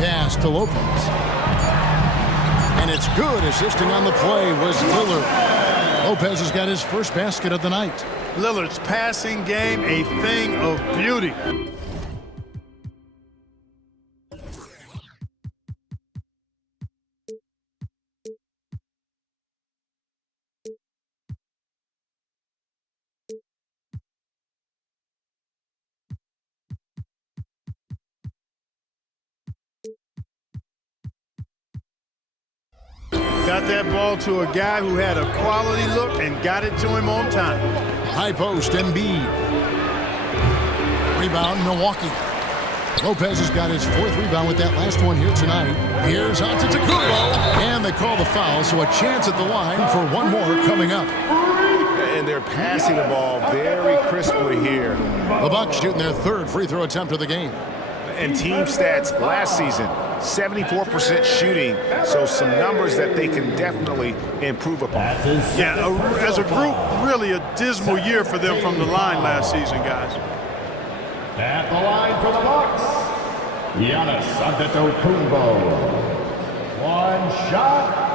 Pass to Lopez. And it's good. Assisting on the play was Lillard. Lopez has got his first basket of the night. Lillard's passing game, a thing of beauty. Got that ball to a guy who had a quality look and got it to him on time. High post, N.B.H. Rebound, Milwaukee. Lopez has got his 4th rebound with that last one here tonight. Here's Antetokounmpo, and they call the foul, so a chance at the line for one more coming up. And they're passing the ball very crisply here. The Bucks shooting their third free throw attempt of the game. And team stats last season, 74% shooting, so some numbers that they can definitely improve upon. Yeah, as a group, really a dismal year for them from the line last season, guys. At the line for the Bucks, Giannis Antetokounmpo. One shot.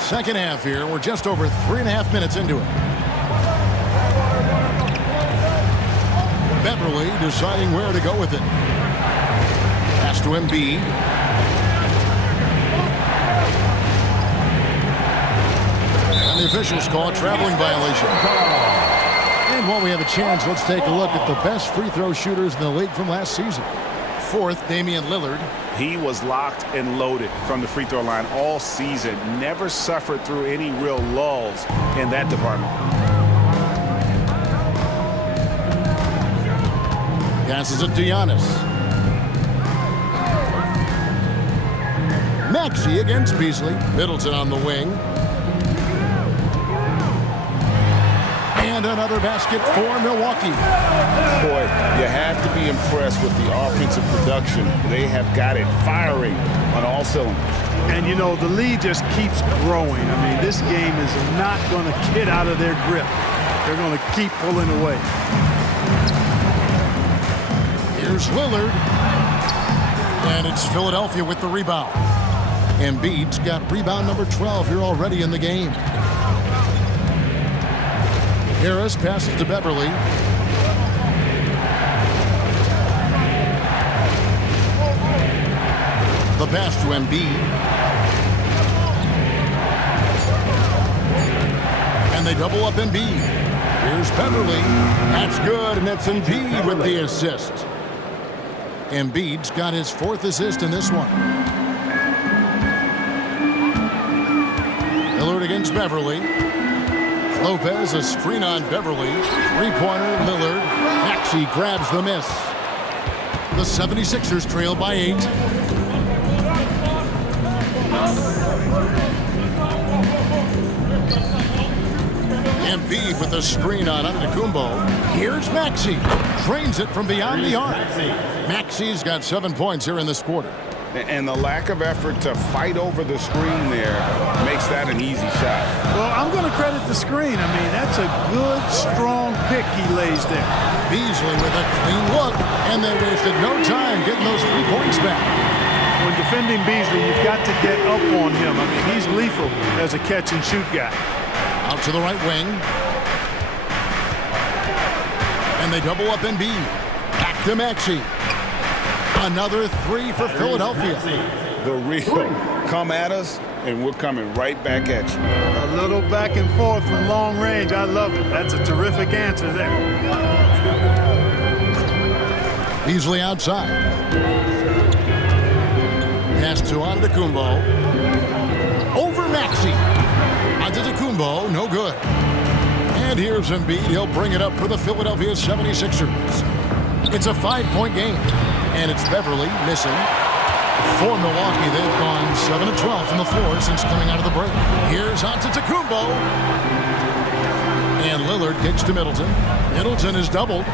Second half here. We're just over 3.5 minutes into it. Beverly deciding where to go with it. Pass to N.B.H. And the officials call a traveling violation. And while we have a chance, let's take a look at the best free throw shooters in the league from last season. Fourth, Damian Lillard. He was locked and loaded from the free throw line all season. Never suffered through any real lulls in that department. Passes it to Giannis. Maxey against Beasley. Middleton on the wing. And another basket for Milwaukee. Boy, you have to be impressed with the offensive production. They have got it firing on all cylinders. And, you know, the lead just keeps growing. I mean, this game is not going to get out of their grip. They're going to keep pulling away. Here's Lillard. And it's Philadelphia with the rebound. Embiid's got rebound number 12 here already in the game. Harris passes to Beverly. The pass to N.B.H. And they double up N.B.H. Here's Beverly. That's good, and it's N.B.H. with the assist. Embiid's got his fourth assist in this one. Lillard against Beverly. Lopez, a screen on Beverly. Three-pointer, Lillard. Maxey grabs the miss. The 76ers trail by 8. N.B.H. with a screen on Antetokounmpo. Here's Maxey. Drains it from beyond the arc. Maxey's got 7 points here in this quarter. And the lack of effort to fight over the screen there makes that an easy shot. Well, I'm going to credit the screen. I mean, that's a good, strong pick he lays there. Beasley with a clean look, and they wasted no time getting those 3 points back. When defending Beasley, you've got to get up on him. I mean, he's lethal as a catch-and-shoot guy. Out to the right wing. And they double up N.B.H. Back to Maxey. Another 3 for Philadelphia. The real come at us, and we're coming right back at you. A little back and forth from long range. I love it. That's a terrific answer there. Beasley outside. Pass to Antetokounmpo. Over Maxey. Antetokounmpo, no good. And here's N.B.H. He'll bring it up for the Philadelphia 76ers. It's a 5-point game. And it's Beverly missing. For Milwaukee, they've gone 7 of 12 from the floor since coming out of the break. Here's Antetokounmpo. And Lillard kicks to Middleton. Middleton is doubled.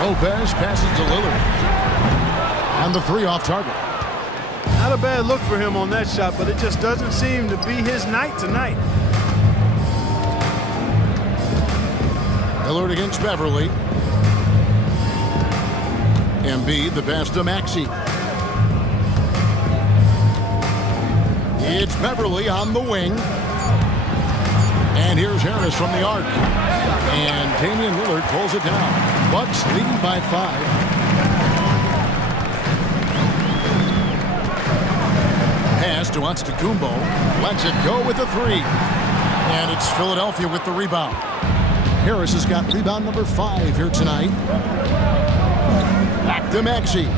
Lopez passes to Lillard. On the 3 off target. Not a bad look for him on that shot, but it just doesn't seem to be his night tonight. Lillard against Beverly. N.B.H. the pass to Maxey. It's Beverly on the wing. And here's Harris from the arc. And Damian Lillard pulls it down. Bucks leading by 5. Pass to Antetokounmpo. Lets it go with a 3. And it's Philadelphia with the rebound. Harris has got rebound number 5 here tonight. Back to Maxey.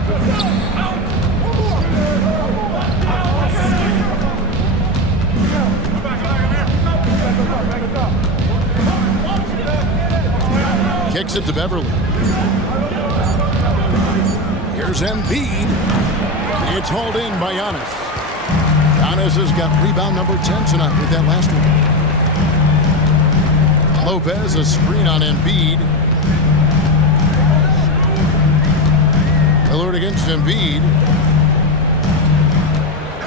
Kicks it to Beverly. Here's N.B.H. It's hauled in by Giannis. Giannis has got rebound number 10 tonight with that last one. Lopez, a screen on N.B.H. Lillard against N.B.H.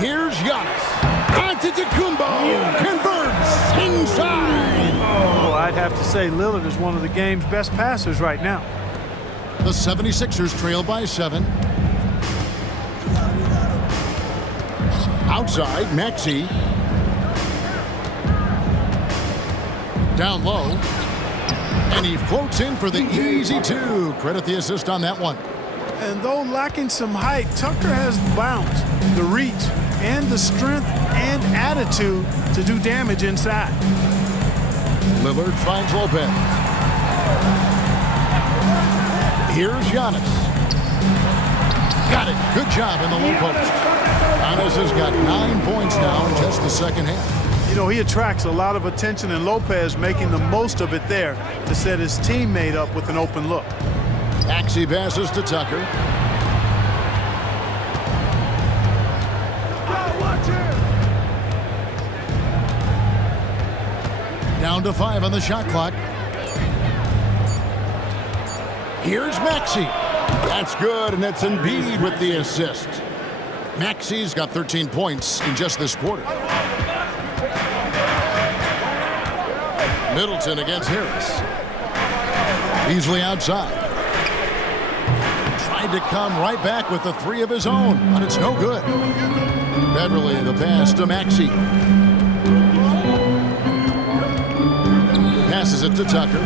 Here's Giannis. Antetokounmpo converts inside. Oh, I'd have to say Lillard is one of the game's best passers right now. The 76ers trail by 7. Outside, Maxey. Down low. And he floats in for the easy 2. Credit the assist on that one. And though lacking some height, Tucker has the bounce, the reach, and the strength and attitude to do damage inside. Lillard finds Lopez. Here's Giannis. Got it. Good job in the low post. Giannis has got 9 points now in just the second half. You know, he attracts a lot of attention, and Lopez making the most of it there to set his teammate up with an open look. Maxey passes to Tucker. Down to 5 on the shot clock. Here's Maxey. That's good, and it's N.B.H. with the assist. Maxey's got 13 points in just this quarter. Middleton against Harris. Beasley outside. Tried to come right back with the 3 of his own, but it's no good. Beverly, the pass to Maxey. Passes it to Tucker.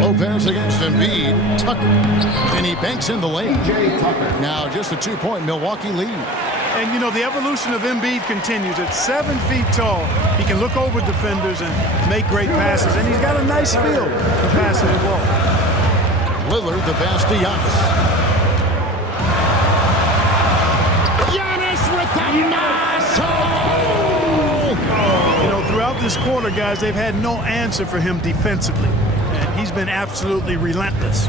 Lopez against N.B.H. Tucker. And he banks in the lane. Now just a 2-point Milwaukee lead. And, you know, the evolution of N.B.H. continues. At 7 feet tall, he can look over defenders and make great passes. And he's got a nice feel for passing the ball. Lillard, the pass to Giannis. Giannis with the muscle! You know, throughout this quarter, guys, they've had no answer for him defensively. And he's been absolutely relentless.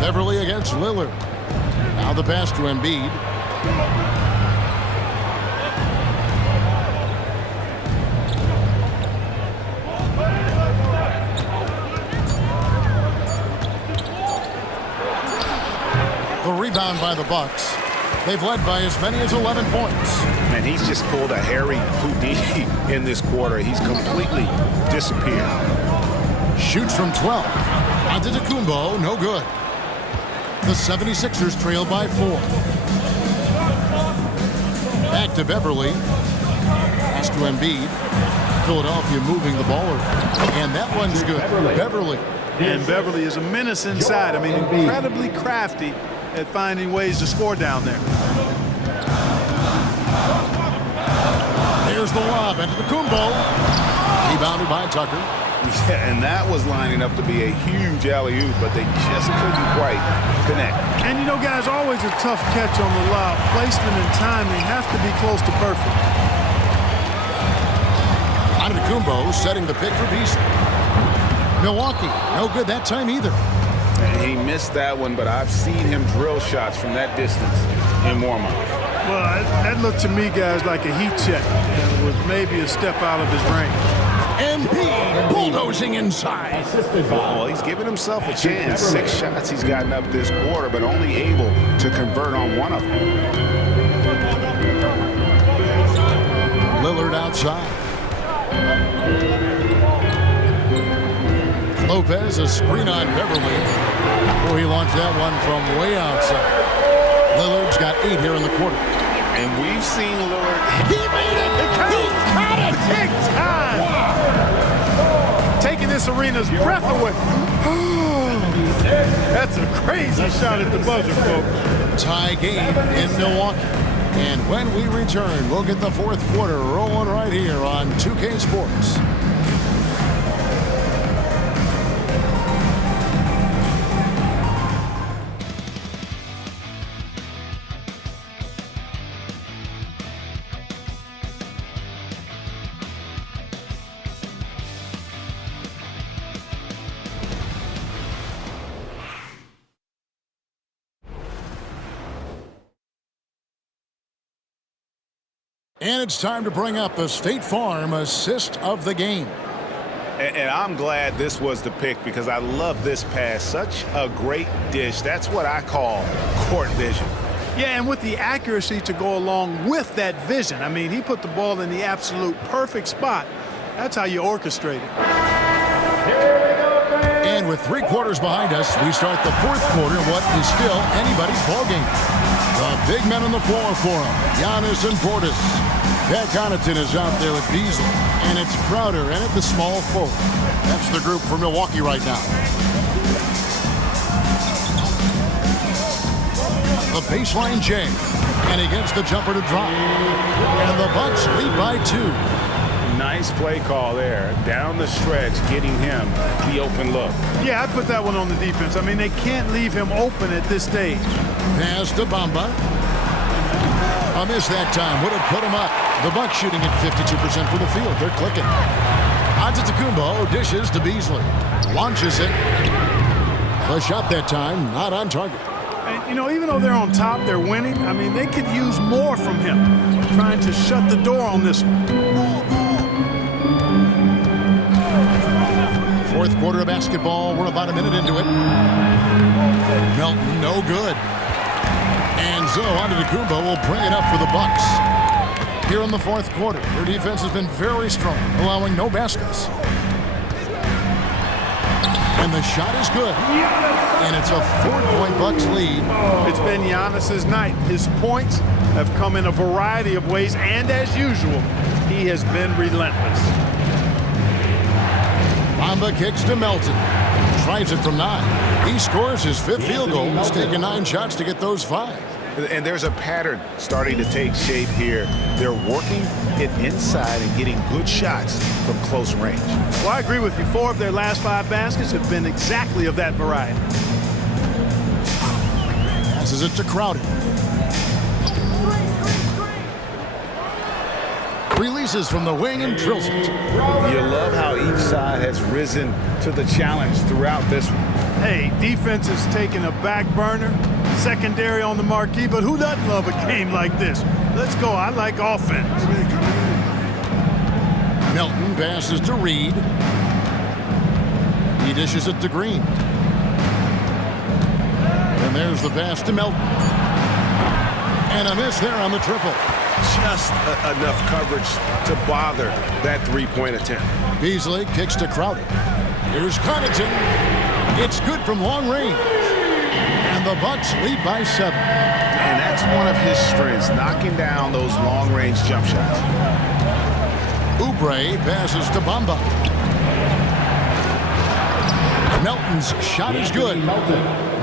Beverly against Lillard. Now the pass to N.B.H. The rebound by the Bucks. They've led by as many as 11 points. And he's just pulled a Harry Houdini in this quarter. He's completely disappeared. Shoots from 12. Antetokounmpo, no good. The 76ers trail by 4. Back to Beverly. Pass to N.B.H. Philadelphia moving the ball around. And that one's good. Beverly. And Beverly is a menace inside. I mean, incredibly crafty at finding ways to score down there. There's the lob. Antetokounmpo. Rebounded by Tucker. Yeah, and that was lining up to be a huge alley-oop, but they just couldn't quite connect. And, you know, guys, always a tough catch on the lob. Placement and timing have to be close to perfect. Antetokounmpo setting the pick for Beasley. Milwaukee, no good that time either. And he missed that one, but I've seen him drill shots from that distance in warm-up. Well, that looked to me, guys, like a heat check. And was maybe a step out of his range. N.B.H. bulldozing inside. Well, he's given himself a chance. 6 shots he's gotten up this quarter, but only able to convert on 1 of them. Lillard outside. Lopez, a screen on Beverly. Oh, he launched that one from way outside. Lillard's got 8 here in the quarter. And we've seen Lillard. He made it! He got it! Big time! Taking this arena's breath away. That's a crazy shot at the buzzer, folks. Tie game in Milwaukee. And when we return, we'll get the 4th quarter rolling right here on 2K Sports. And it's time to bring up the State Farm assist of the game. And I'm glad this was the pick because I love this pass. Such a great dish. That's what I call court vision. Yeah, and with the accuracy to go along with that vision. I mean, he put the ball in the absolute perfect spot. That's how you orchestrate it. And with 3 quarters behind us, we start the 4th quarter in what is still anybody's ballgame. The big men on the floor for him, Giannis and Portis. Pat Connaughton is out there with Beasley, and it's Crowder and at the small forward. That's the group for Milwaukee right now. The baseline J, and he gets the jumper to drop. And the Bucks lead by 2. Nice play call there. Down the stretch, getting him the open look. Yeah, I put that one on the defense. I mean, they can't leave him open at this stage. Pass to Bamba. A miss that time would have put him up. The Bucks shooting at 52% from the field. They're clicking. Antetokounmpo dishes to Beasley. Launches it. The shot that time not on target. And, you know, even though they're on top, they're winning. I mean, they could use more from him. Trying to shut the door on this one. 4th quarter of basketball. We're about a minute into it. Melton, no good. And so Antetokounmpo will bring it up for the Bucks. Here in the 4th quarter, their defense has been very strong, allowing no baskets. And the shot is good. And it's a 4-point Bucks lead. It's been Giannis's night. His points have come in a variety of ways, and as usual, he has been relentless. Bamba kicks to Melton. Tries it from 9. He scores his 5th field goal. He's taken 9 shots to get those 5. And there's a pattern starting to take shape here. They're working it inside and getting good shots from close range. Well, I agree with you. 4 of their last 5 baskets have been exactly of that variety. Passes it to Crowder. Releases from the wing and drills it. You love how each side has risen to the challenge throughout this one. Hey, defense is taking a back burner, secondary on the marquee, but who doesn't love a game like this? Let's go. I like offense. Melton passes to Reed. He dishes it to Green. And there's the pass to Melton. And a miss there on the triple. Just enough coverage to bother that 3-point attempt. Beasley kicks to Crowder. Here's Connaughton. It's good from long range. And the Bucks lead by 7. And that's one of his strengths, knocking down those long-range jump shots. Oubre passes to Bamba. Melton's shot is good.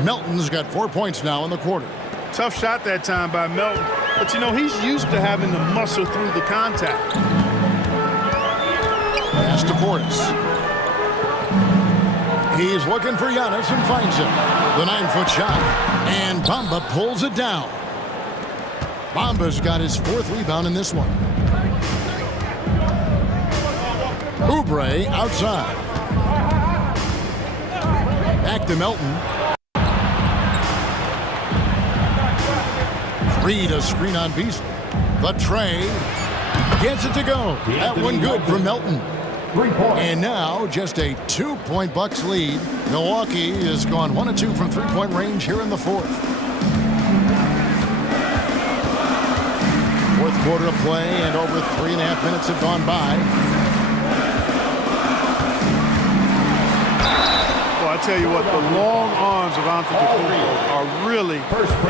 Melton's got 4 points now in the quarter. Tough shot that time by Melton. But, you know, he's used to having to muscle through the contact. Pass to Portis. He's looking for Giannis and finds him. The 9-foot shot. And Bamba pulls it down. Bamba's got his 4th rebound in this one. Oubre outside. Back to Melton. Reed a screen on Beasley. The tray. Gets it to go. That one good for Melton. And now just a 2-point Bucks lead. Milwaukee has gone 1 of 2 from 3-point range here in the 4th. 4th quarter of play and over 3.5 minutes have gone by. Well, I tell you what, the long arms of Antetokounmpo are really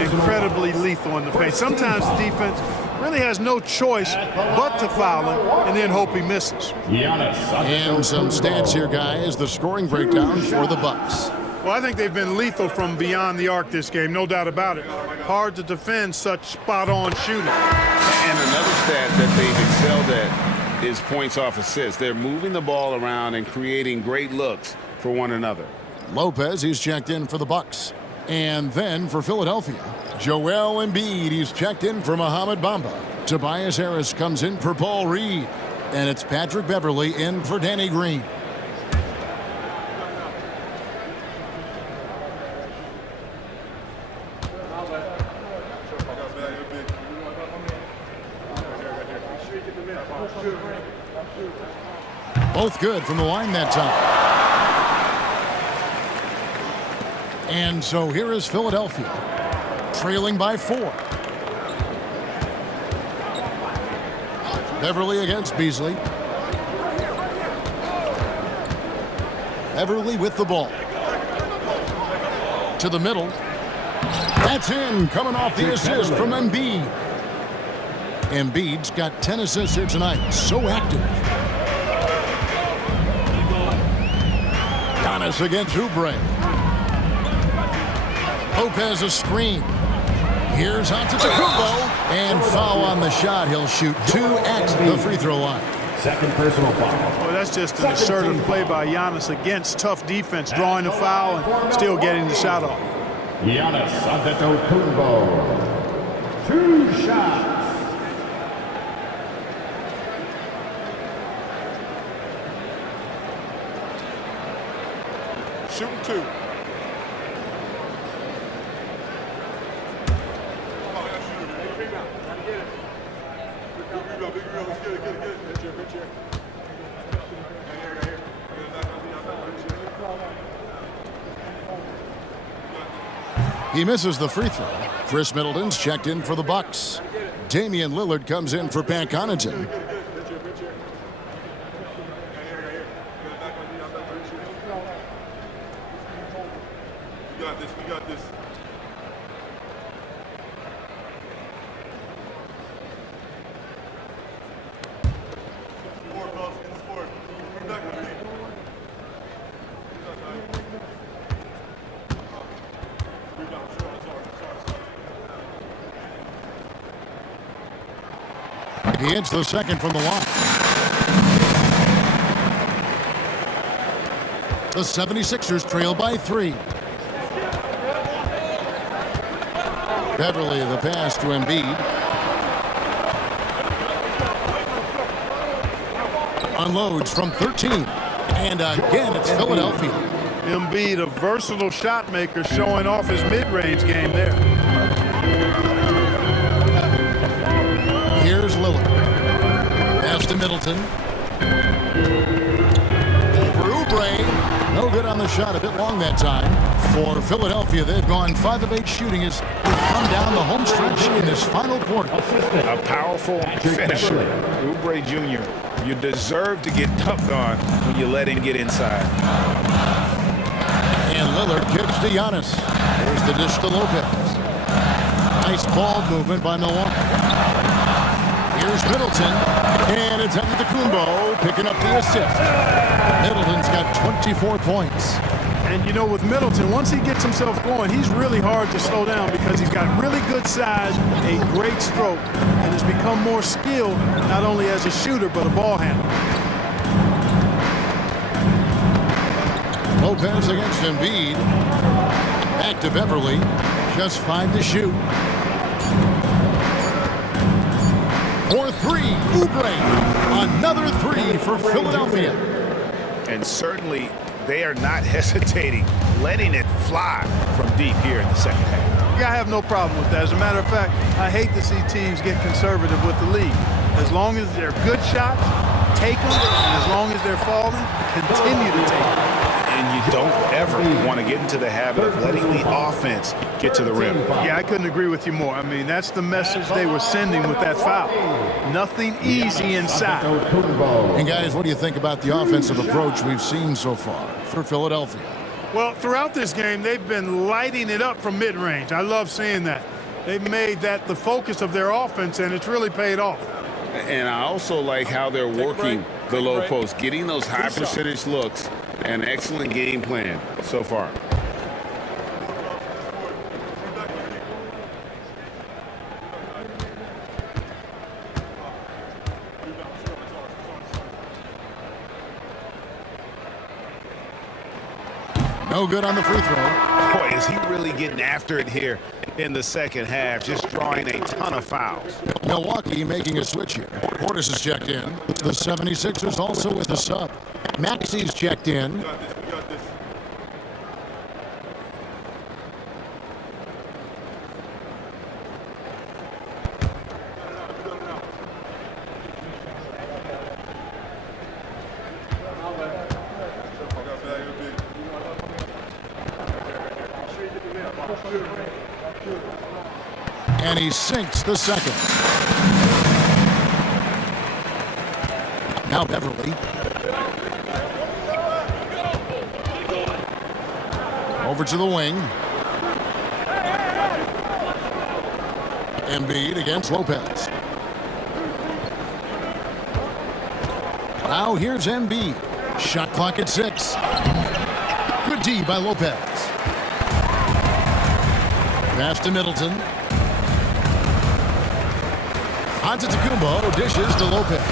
incredibly lethal in the paint. Sometimes the defense really has no choice but to foul him and then hope he misses. And some stats here, guys. The scoring breakdown for the Bucks. Well, I think they've been lethal from beyond the arc this game, no doubt about it. Hard to defend such spot-on shooting. And another stat that they've excelled at is points off assists. They're moving the ball around and creating great looks for one another. Lopez, he's checked in for the Bucks. And then for Philadelphia, Joel Embiid, he's checked in for Mohamed Bamba. Tobias Harris comes in for Paul Reed. And it's Patrick Beverly in for Danny Green. Both good from the line that time. And so here is Philadelphia, trailing by 4. Beverly against Beasley. Beverly with the ball. To the middle. That's in, coming off the assist from N.B.H. Embiid's got 10 assists here tonight. So active. Giannis against Oubre. Lopez a screen. Here's Antetokounmpo. And foul on the shot. He'll shoot 2 at the free throw line. Second personal foul. Well, that's just an assertive play by Giannis against tough defense, drawing the foul and still getting the shot off. Giannis Antetokounmpo. 2 shots. Shooting 2. He misses the free throw. Chris Middleton's checked in for the Bucks. Damian Lillard comes in for Pat Connaughton. We got this. He hits the second from the line. The 76ers trail by 3. Beverly the pass to Embiid. Unloads from 13. And again, it's Philadelphia. Embiid, a versatile shot maker, showing off his mid-range game there. Here's Lillard. Pass to Middleton. Over Oubre. No good on the shot. A bit long that time. For Philadelphia, they've gone 5 of 8 shooting as they come down the home stretch in this final quarter. A powerful finisher. Oubre Jr., you deserve to get dunked on when you let him get inside. And Lillard kicks to Giannis. There's the dish to Lopez. Nice ball movement by Milwaukee. Here's Middleton, and it's Antetokounmpo picking up the assist. Middleton's got 24 points. And you know, with Middleton, once he gets himself going, he's really hard to slow down because he's got really good size, a great stroke, and has become more skilled not only as a shooter but a ball handler. Lopez against Embiid. Back to Beverly. Just 5 to shoot. For 3, Oubre. Another 3 for Philadelphia. And certainly they are not hesitating, letting it fly from deep here in the second half. Yeah, I have no problem with that. As a matter of fact, I hate to see teams get conservative with the lead. As long as they're good shots, take them. And as long as they're falling, continue to take them. And you don't ever want to get into the habit of letting the offense get to the rim. Yeah, I couldn't agree with you more. I mean, that's the message they were sending with that foul. Nothing easy inside. And guys, what do you think about the offensive approach we've seen so far for Philadelphia? Well, throughout this game, they've been lighting it up from mid-range. I love seeing that. They've made that the focus of their offense, and it's really paid off. And I also like how they're working the low post, getting those high percentage looks. An excellent game plan so far. No good on the free throw. Boy, is he really getting after it here in the second half, just drawing a ton of fouls. Milwaukee making a switch here. Portis is checked in. The 76ers also with a sub. Maxi's checked in. And he sinks the second. Now Beverly. Over to the wing. N.B.H against Lopez. Now here's N.B.H. Shot clock at 6. Good D by Lopez. Pass to Middleton. Antetokounmpo dishes to Lopez.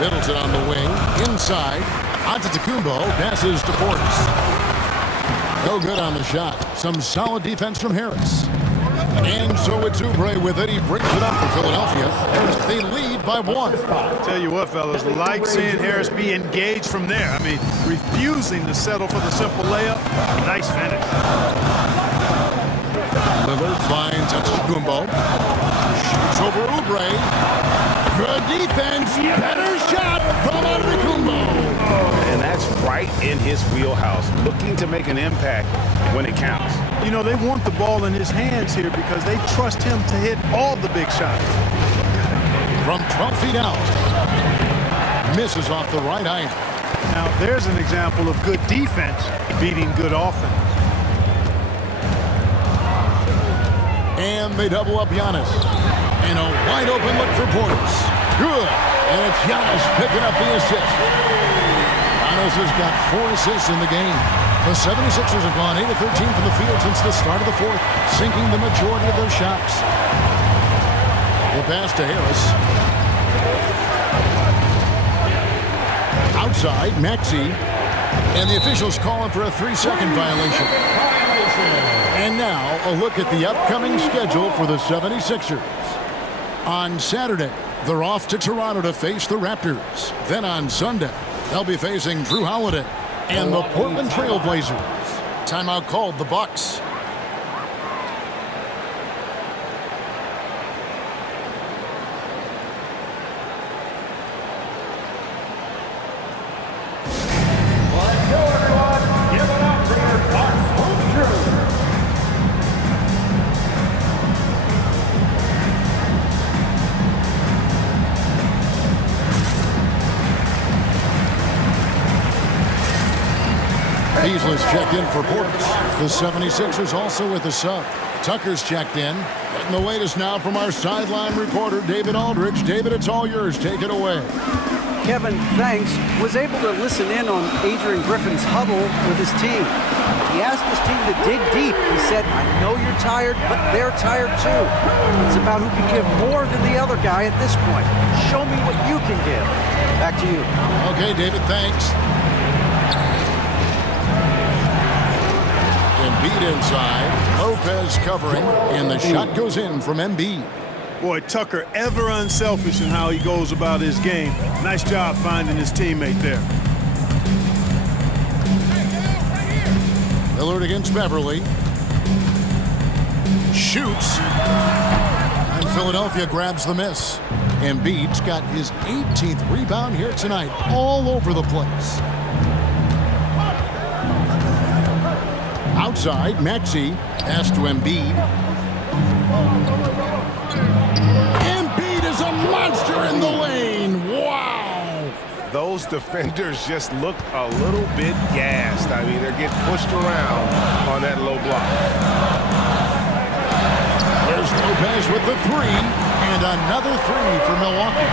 Middleton on the wing. Inside. Antetokounmpo passes to Portis. No good on the shot. Some solid defense from Harris. And so it's Oubre with it. He brings it up for Philadelphia. They lead by 1. Tell you what, fellas, like seeing Harris be engaged from there. I mean, refusing to settle for the simple layup. Nice finish. Lillard finds Antetokounmpo. Shoots over Oubre. Good defense. Better shot from Antetokounmpo. And that's right in his wheelhouse, looking to make an impact when it counts. You know, they want the ball in his hands here because they trust him to hit all the big shots. From 12 feet out. Misses off the right iron. Now, there's an example of good defense beating good offense. And they double up Giannis. And a wide open look for Portis. Good. And it's Giannis picking up the assist. Giannis has got 4 assists in the game. The 76ers have gone 8 of 13 from the field since the start of the 4th, sinking the majority of their shots. The pass to Harris. Outside, Maxey. And the officials calling for a 3-second violation. And now, a look at the upcoming schedule for the 76ers. On Saturday, they're off to Toronto to face the Raptors. Then on Sunday, they'll be facing Drew Holiday and the Portland Trail Blazers. Timeout called the Bucks. Let's go, everyone. Give it up for your Bucks home crew. Beasley's checked in for Portis. The 76ers also with a sub. Tucker's checked in. And the latest now from our sideline reporter, David Aldridge. David, it's all yours. Take it away. Kevin, thanks, was able to listen in on Adrian Griffin's huddle with his team. He asked his team to dig deep. He said, I know you're tired, but they're tired too. It's about who can give more than the other guy at this point. Show me what you can give. Back to you. Okay, David, thanks. N.B.H inside. Lopez covering, and the shot goes in from N.B.H. Boy, Tucker ever unselfish in how he goes about his game. Nice job finding his teammate there. Lillard against Beverly. Shoots. And Philadelphia grabs the miss. N.B.H got his 18th rebound here tonight, all over the place. Outside, Maxey. Pass to N.B.H. N.B.H is a monster in the lane. Wow. Those defenders just look a little bit gassed. I mean, they're getting pushed around on that low block. There's Lopez with the 3, and another 3 for Milwaukee.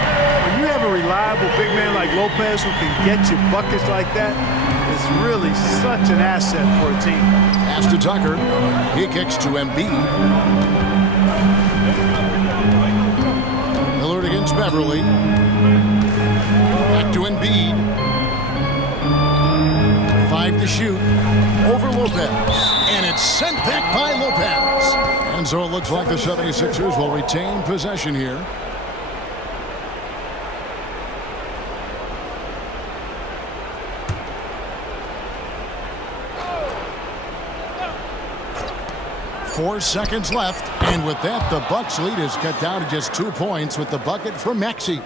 When you have a reliable big man like Lopez who can get you buckets like that, it's really such an asset for a team. Pass to Tucker. He kicks to N.B.H. Lillard against Beverly. Back to N.B.H. 5 to shoot. Over Lopez. And it's sent back by Lopez. And so it looks like the 76ers will retain possession here. Four seconds left, and with that, the Bucks' lead is cut down to just 2 points with the bucket from Maxey.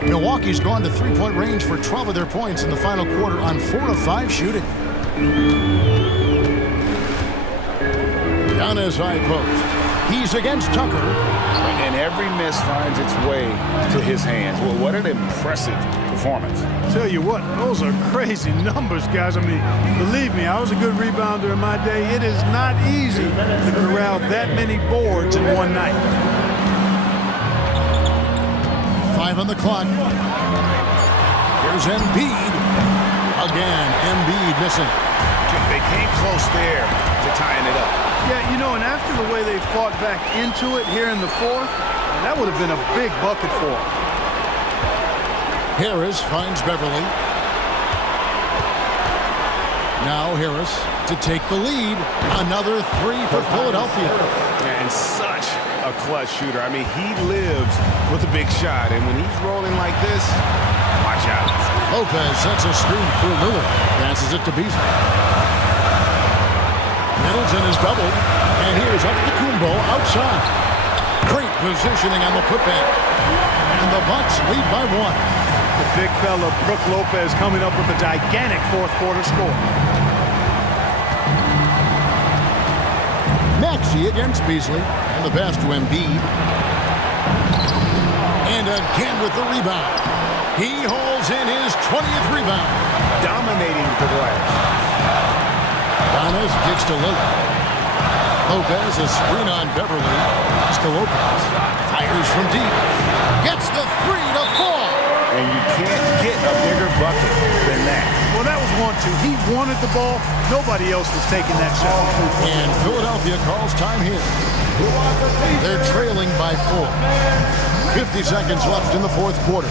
Milwaukee's gone to three-point range for 12 of their points in the final quarter on 4 of 5 shooting. Giannis high post. He's against Tucker. And every miss finds its way to his hands. Well, what an impressive performance. Tell you what, those are crazy numbers, guys. I mean, believe me, I was a good rebounder in my day. It is not easy to corral that many boards in one night. 5 on the clock. Here's Embiid. Again, Embiid missing. They came close there to tying it up. Yeah, you know, and after the way they fought back into it here in the fourth, that would have been a big bucket for them. Harris finds Beverly. Now Harris to take the lead. Another 3 for Philadelphia. And such a clutch shooter. I mean, he lives with a big shot. And when he's rolling like this, watch out. Lopez sets a screen for Lillard. Passes it to Beasley. Middleton is doubled. And here's up to Kumbo outside. Great positioning on the putback. And the Bucks lead by 1. The big fella, Brook Lopez, coming up with a gigantic fourth quarter score. Maxey against Beasley. And the pass to Embiid. And again with the rebound. He holds in his 20th rebound. Dominating the glass. Giannis kicks to Lillard. Lopez, a screen on Beverly. Pass to Lopez. Fires from deep. Gets the 3 to fall. And you can't get a bigger bucket than that. Well, that was 1-2. He wanted the ball. Nobody else was taking that shot. And Philadelphia calls time here. They're trailing by 4. 50 seconds left in the fourth quarter.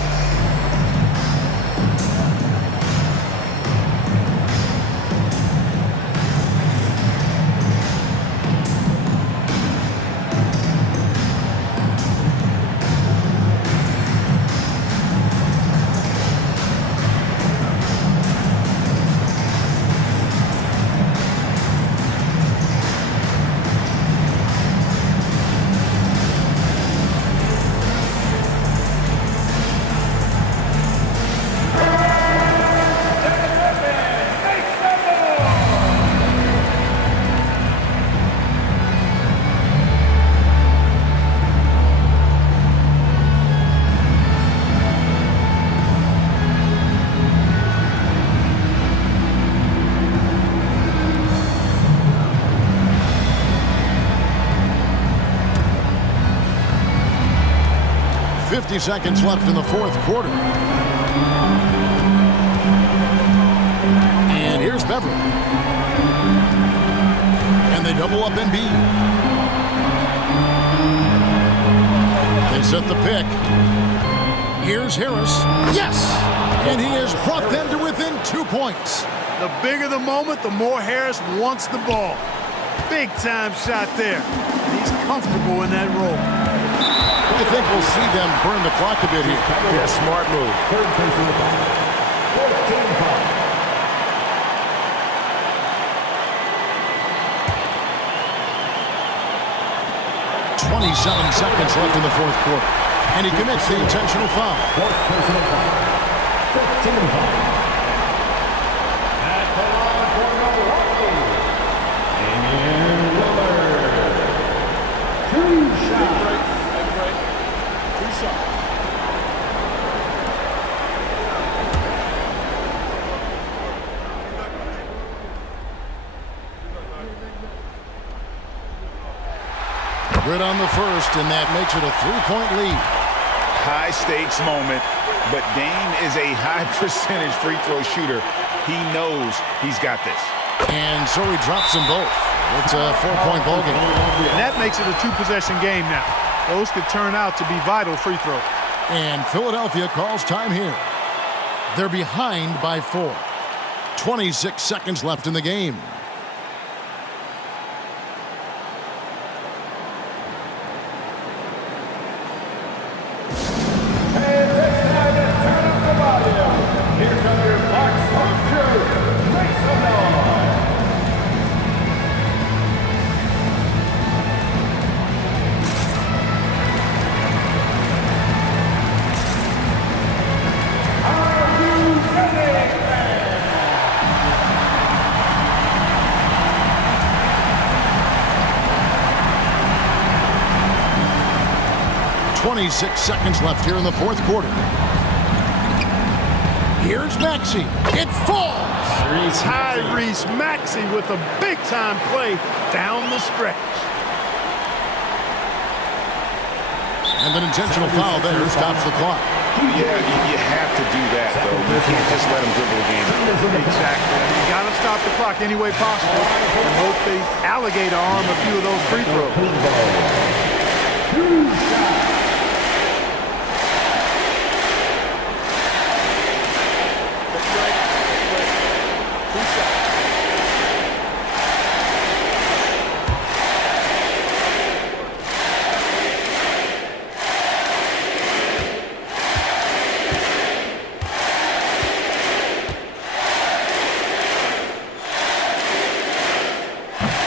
Seconds left in the fourth quarter. And here's Beverly. And they double up N.B.H. They set the pick. Here's Harris. Yes! And he has brought them to within 2 points. The bigger the moment, the more Harris wants the ball. Big time shot there. He's comfortable in that role. I think we'll see them burn the clock a bit here. Yeah, smart move. Third person of the foul. Fourth team foul. 27 seconds left in the fourth quarter. And he commits the intentional foul. Fourth personal foul. Fifth team foul. At the line for Milwaukee, Damian Lillard. 2 shots. Good on the first, and that makes it a 3-point lead. High stakes moment, but Dame is a high percentage free throw shooter. He knows he's got this. And so he drops them both. It's a 4-point ball game. And that makes it a 2-possession game now. Those could turn out to be vital free throws. And Philadelphia calls time here. They're behind by 4. 26 seconds left in the game. 26 seconds left here in the fourth quarter. Here's Maxey. It falls. Tyrese Maxey with a big-time play down the stretch. And an intentional foul there stops the clock. Yeah, you have to do that, though. You can't just let him dribble the game. Exactly. You got to stop the clock any way possible and hope they alligator arm a few of those free throws.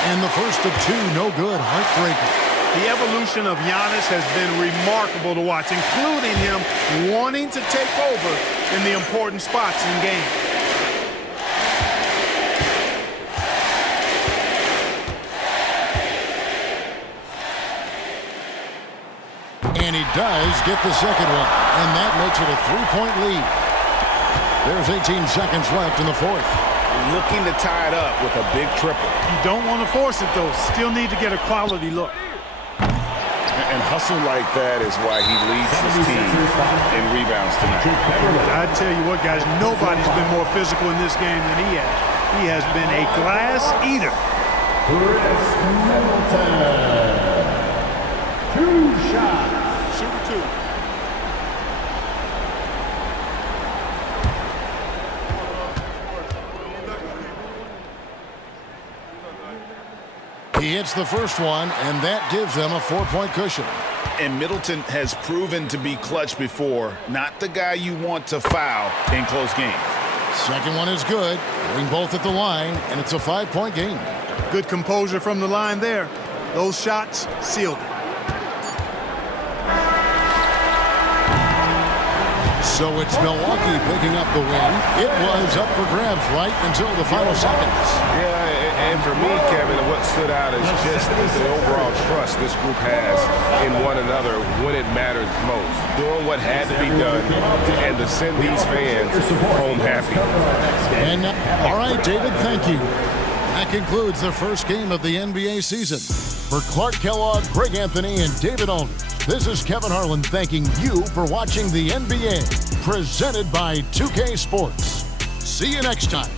And the first of two, no good, heartbreaker. The evolution of Giannis has been remarkable to watch, including him wanting to take over in the important spots in games. And he does get the second one, and that makes it a 3-point lead. There's 18 seconds left in the fourth. Looking to tie it up with a big triple. You don't want to force it, though. Still need to get a quality look. And hustle like that is why he leads his team in rebounds tonight. I tell you what, guys, nobody's been more physical in this game than he has. He has been a glass eater. Chris Middleton. 2 shots. Shoot 2. He hits the first one, and that gives them a 4-point cushion. And Middleton has proven to be clutch before. Not the guy you want to foul in close games. Second one is good. Hitting both at the line, and it's a 5-point game. Good composure from the line there. Those shots sealed it. So it's Milwaukee picking up the win. It was up for grabs right until the final seconds. Yeah, and for me, Kevin, what stood out is just the overall trust this group has in one another when it matters most. Doing what had to be done and to send these fans home happy. And all right, David, thank you. That concludes the first game of the NBA season. For Clark Kellogg, Greg Anthony, and David Alden, this is Kevin Harlan thanking you for watching the NBA, presented by 2K Sports. See you next time.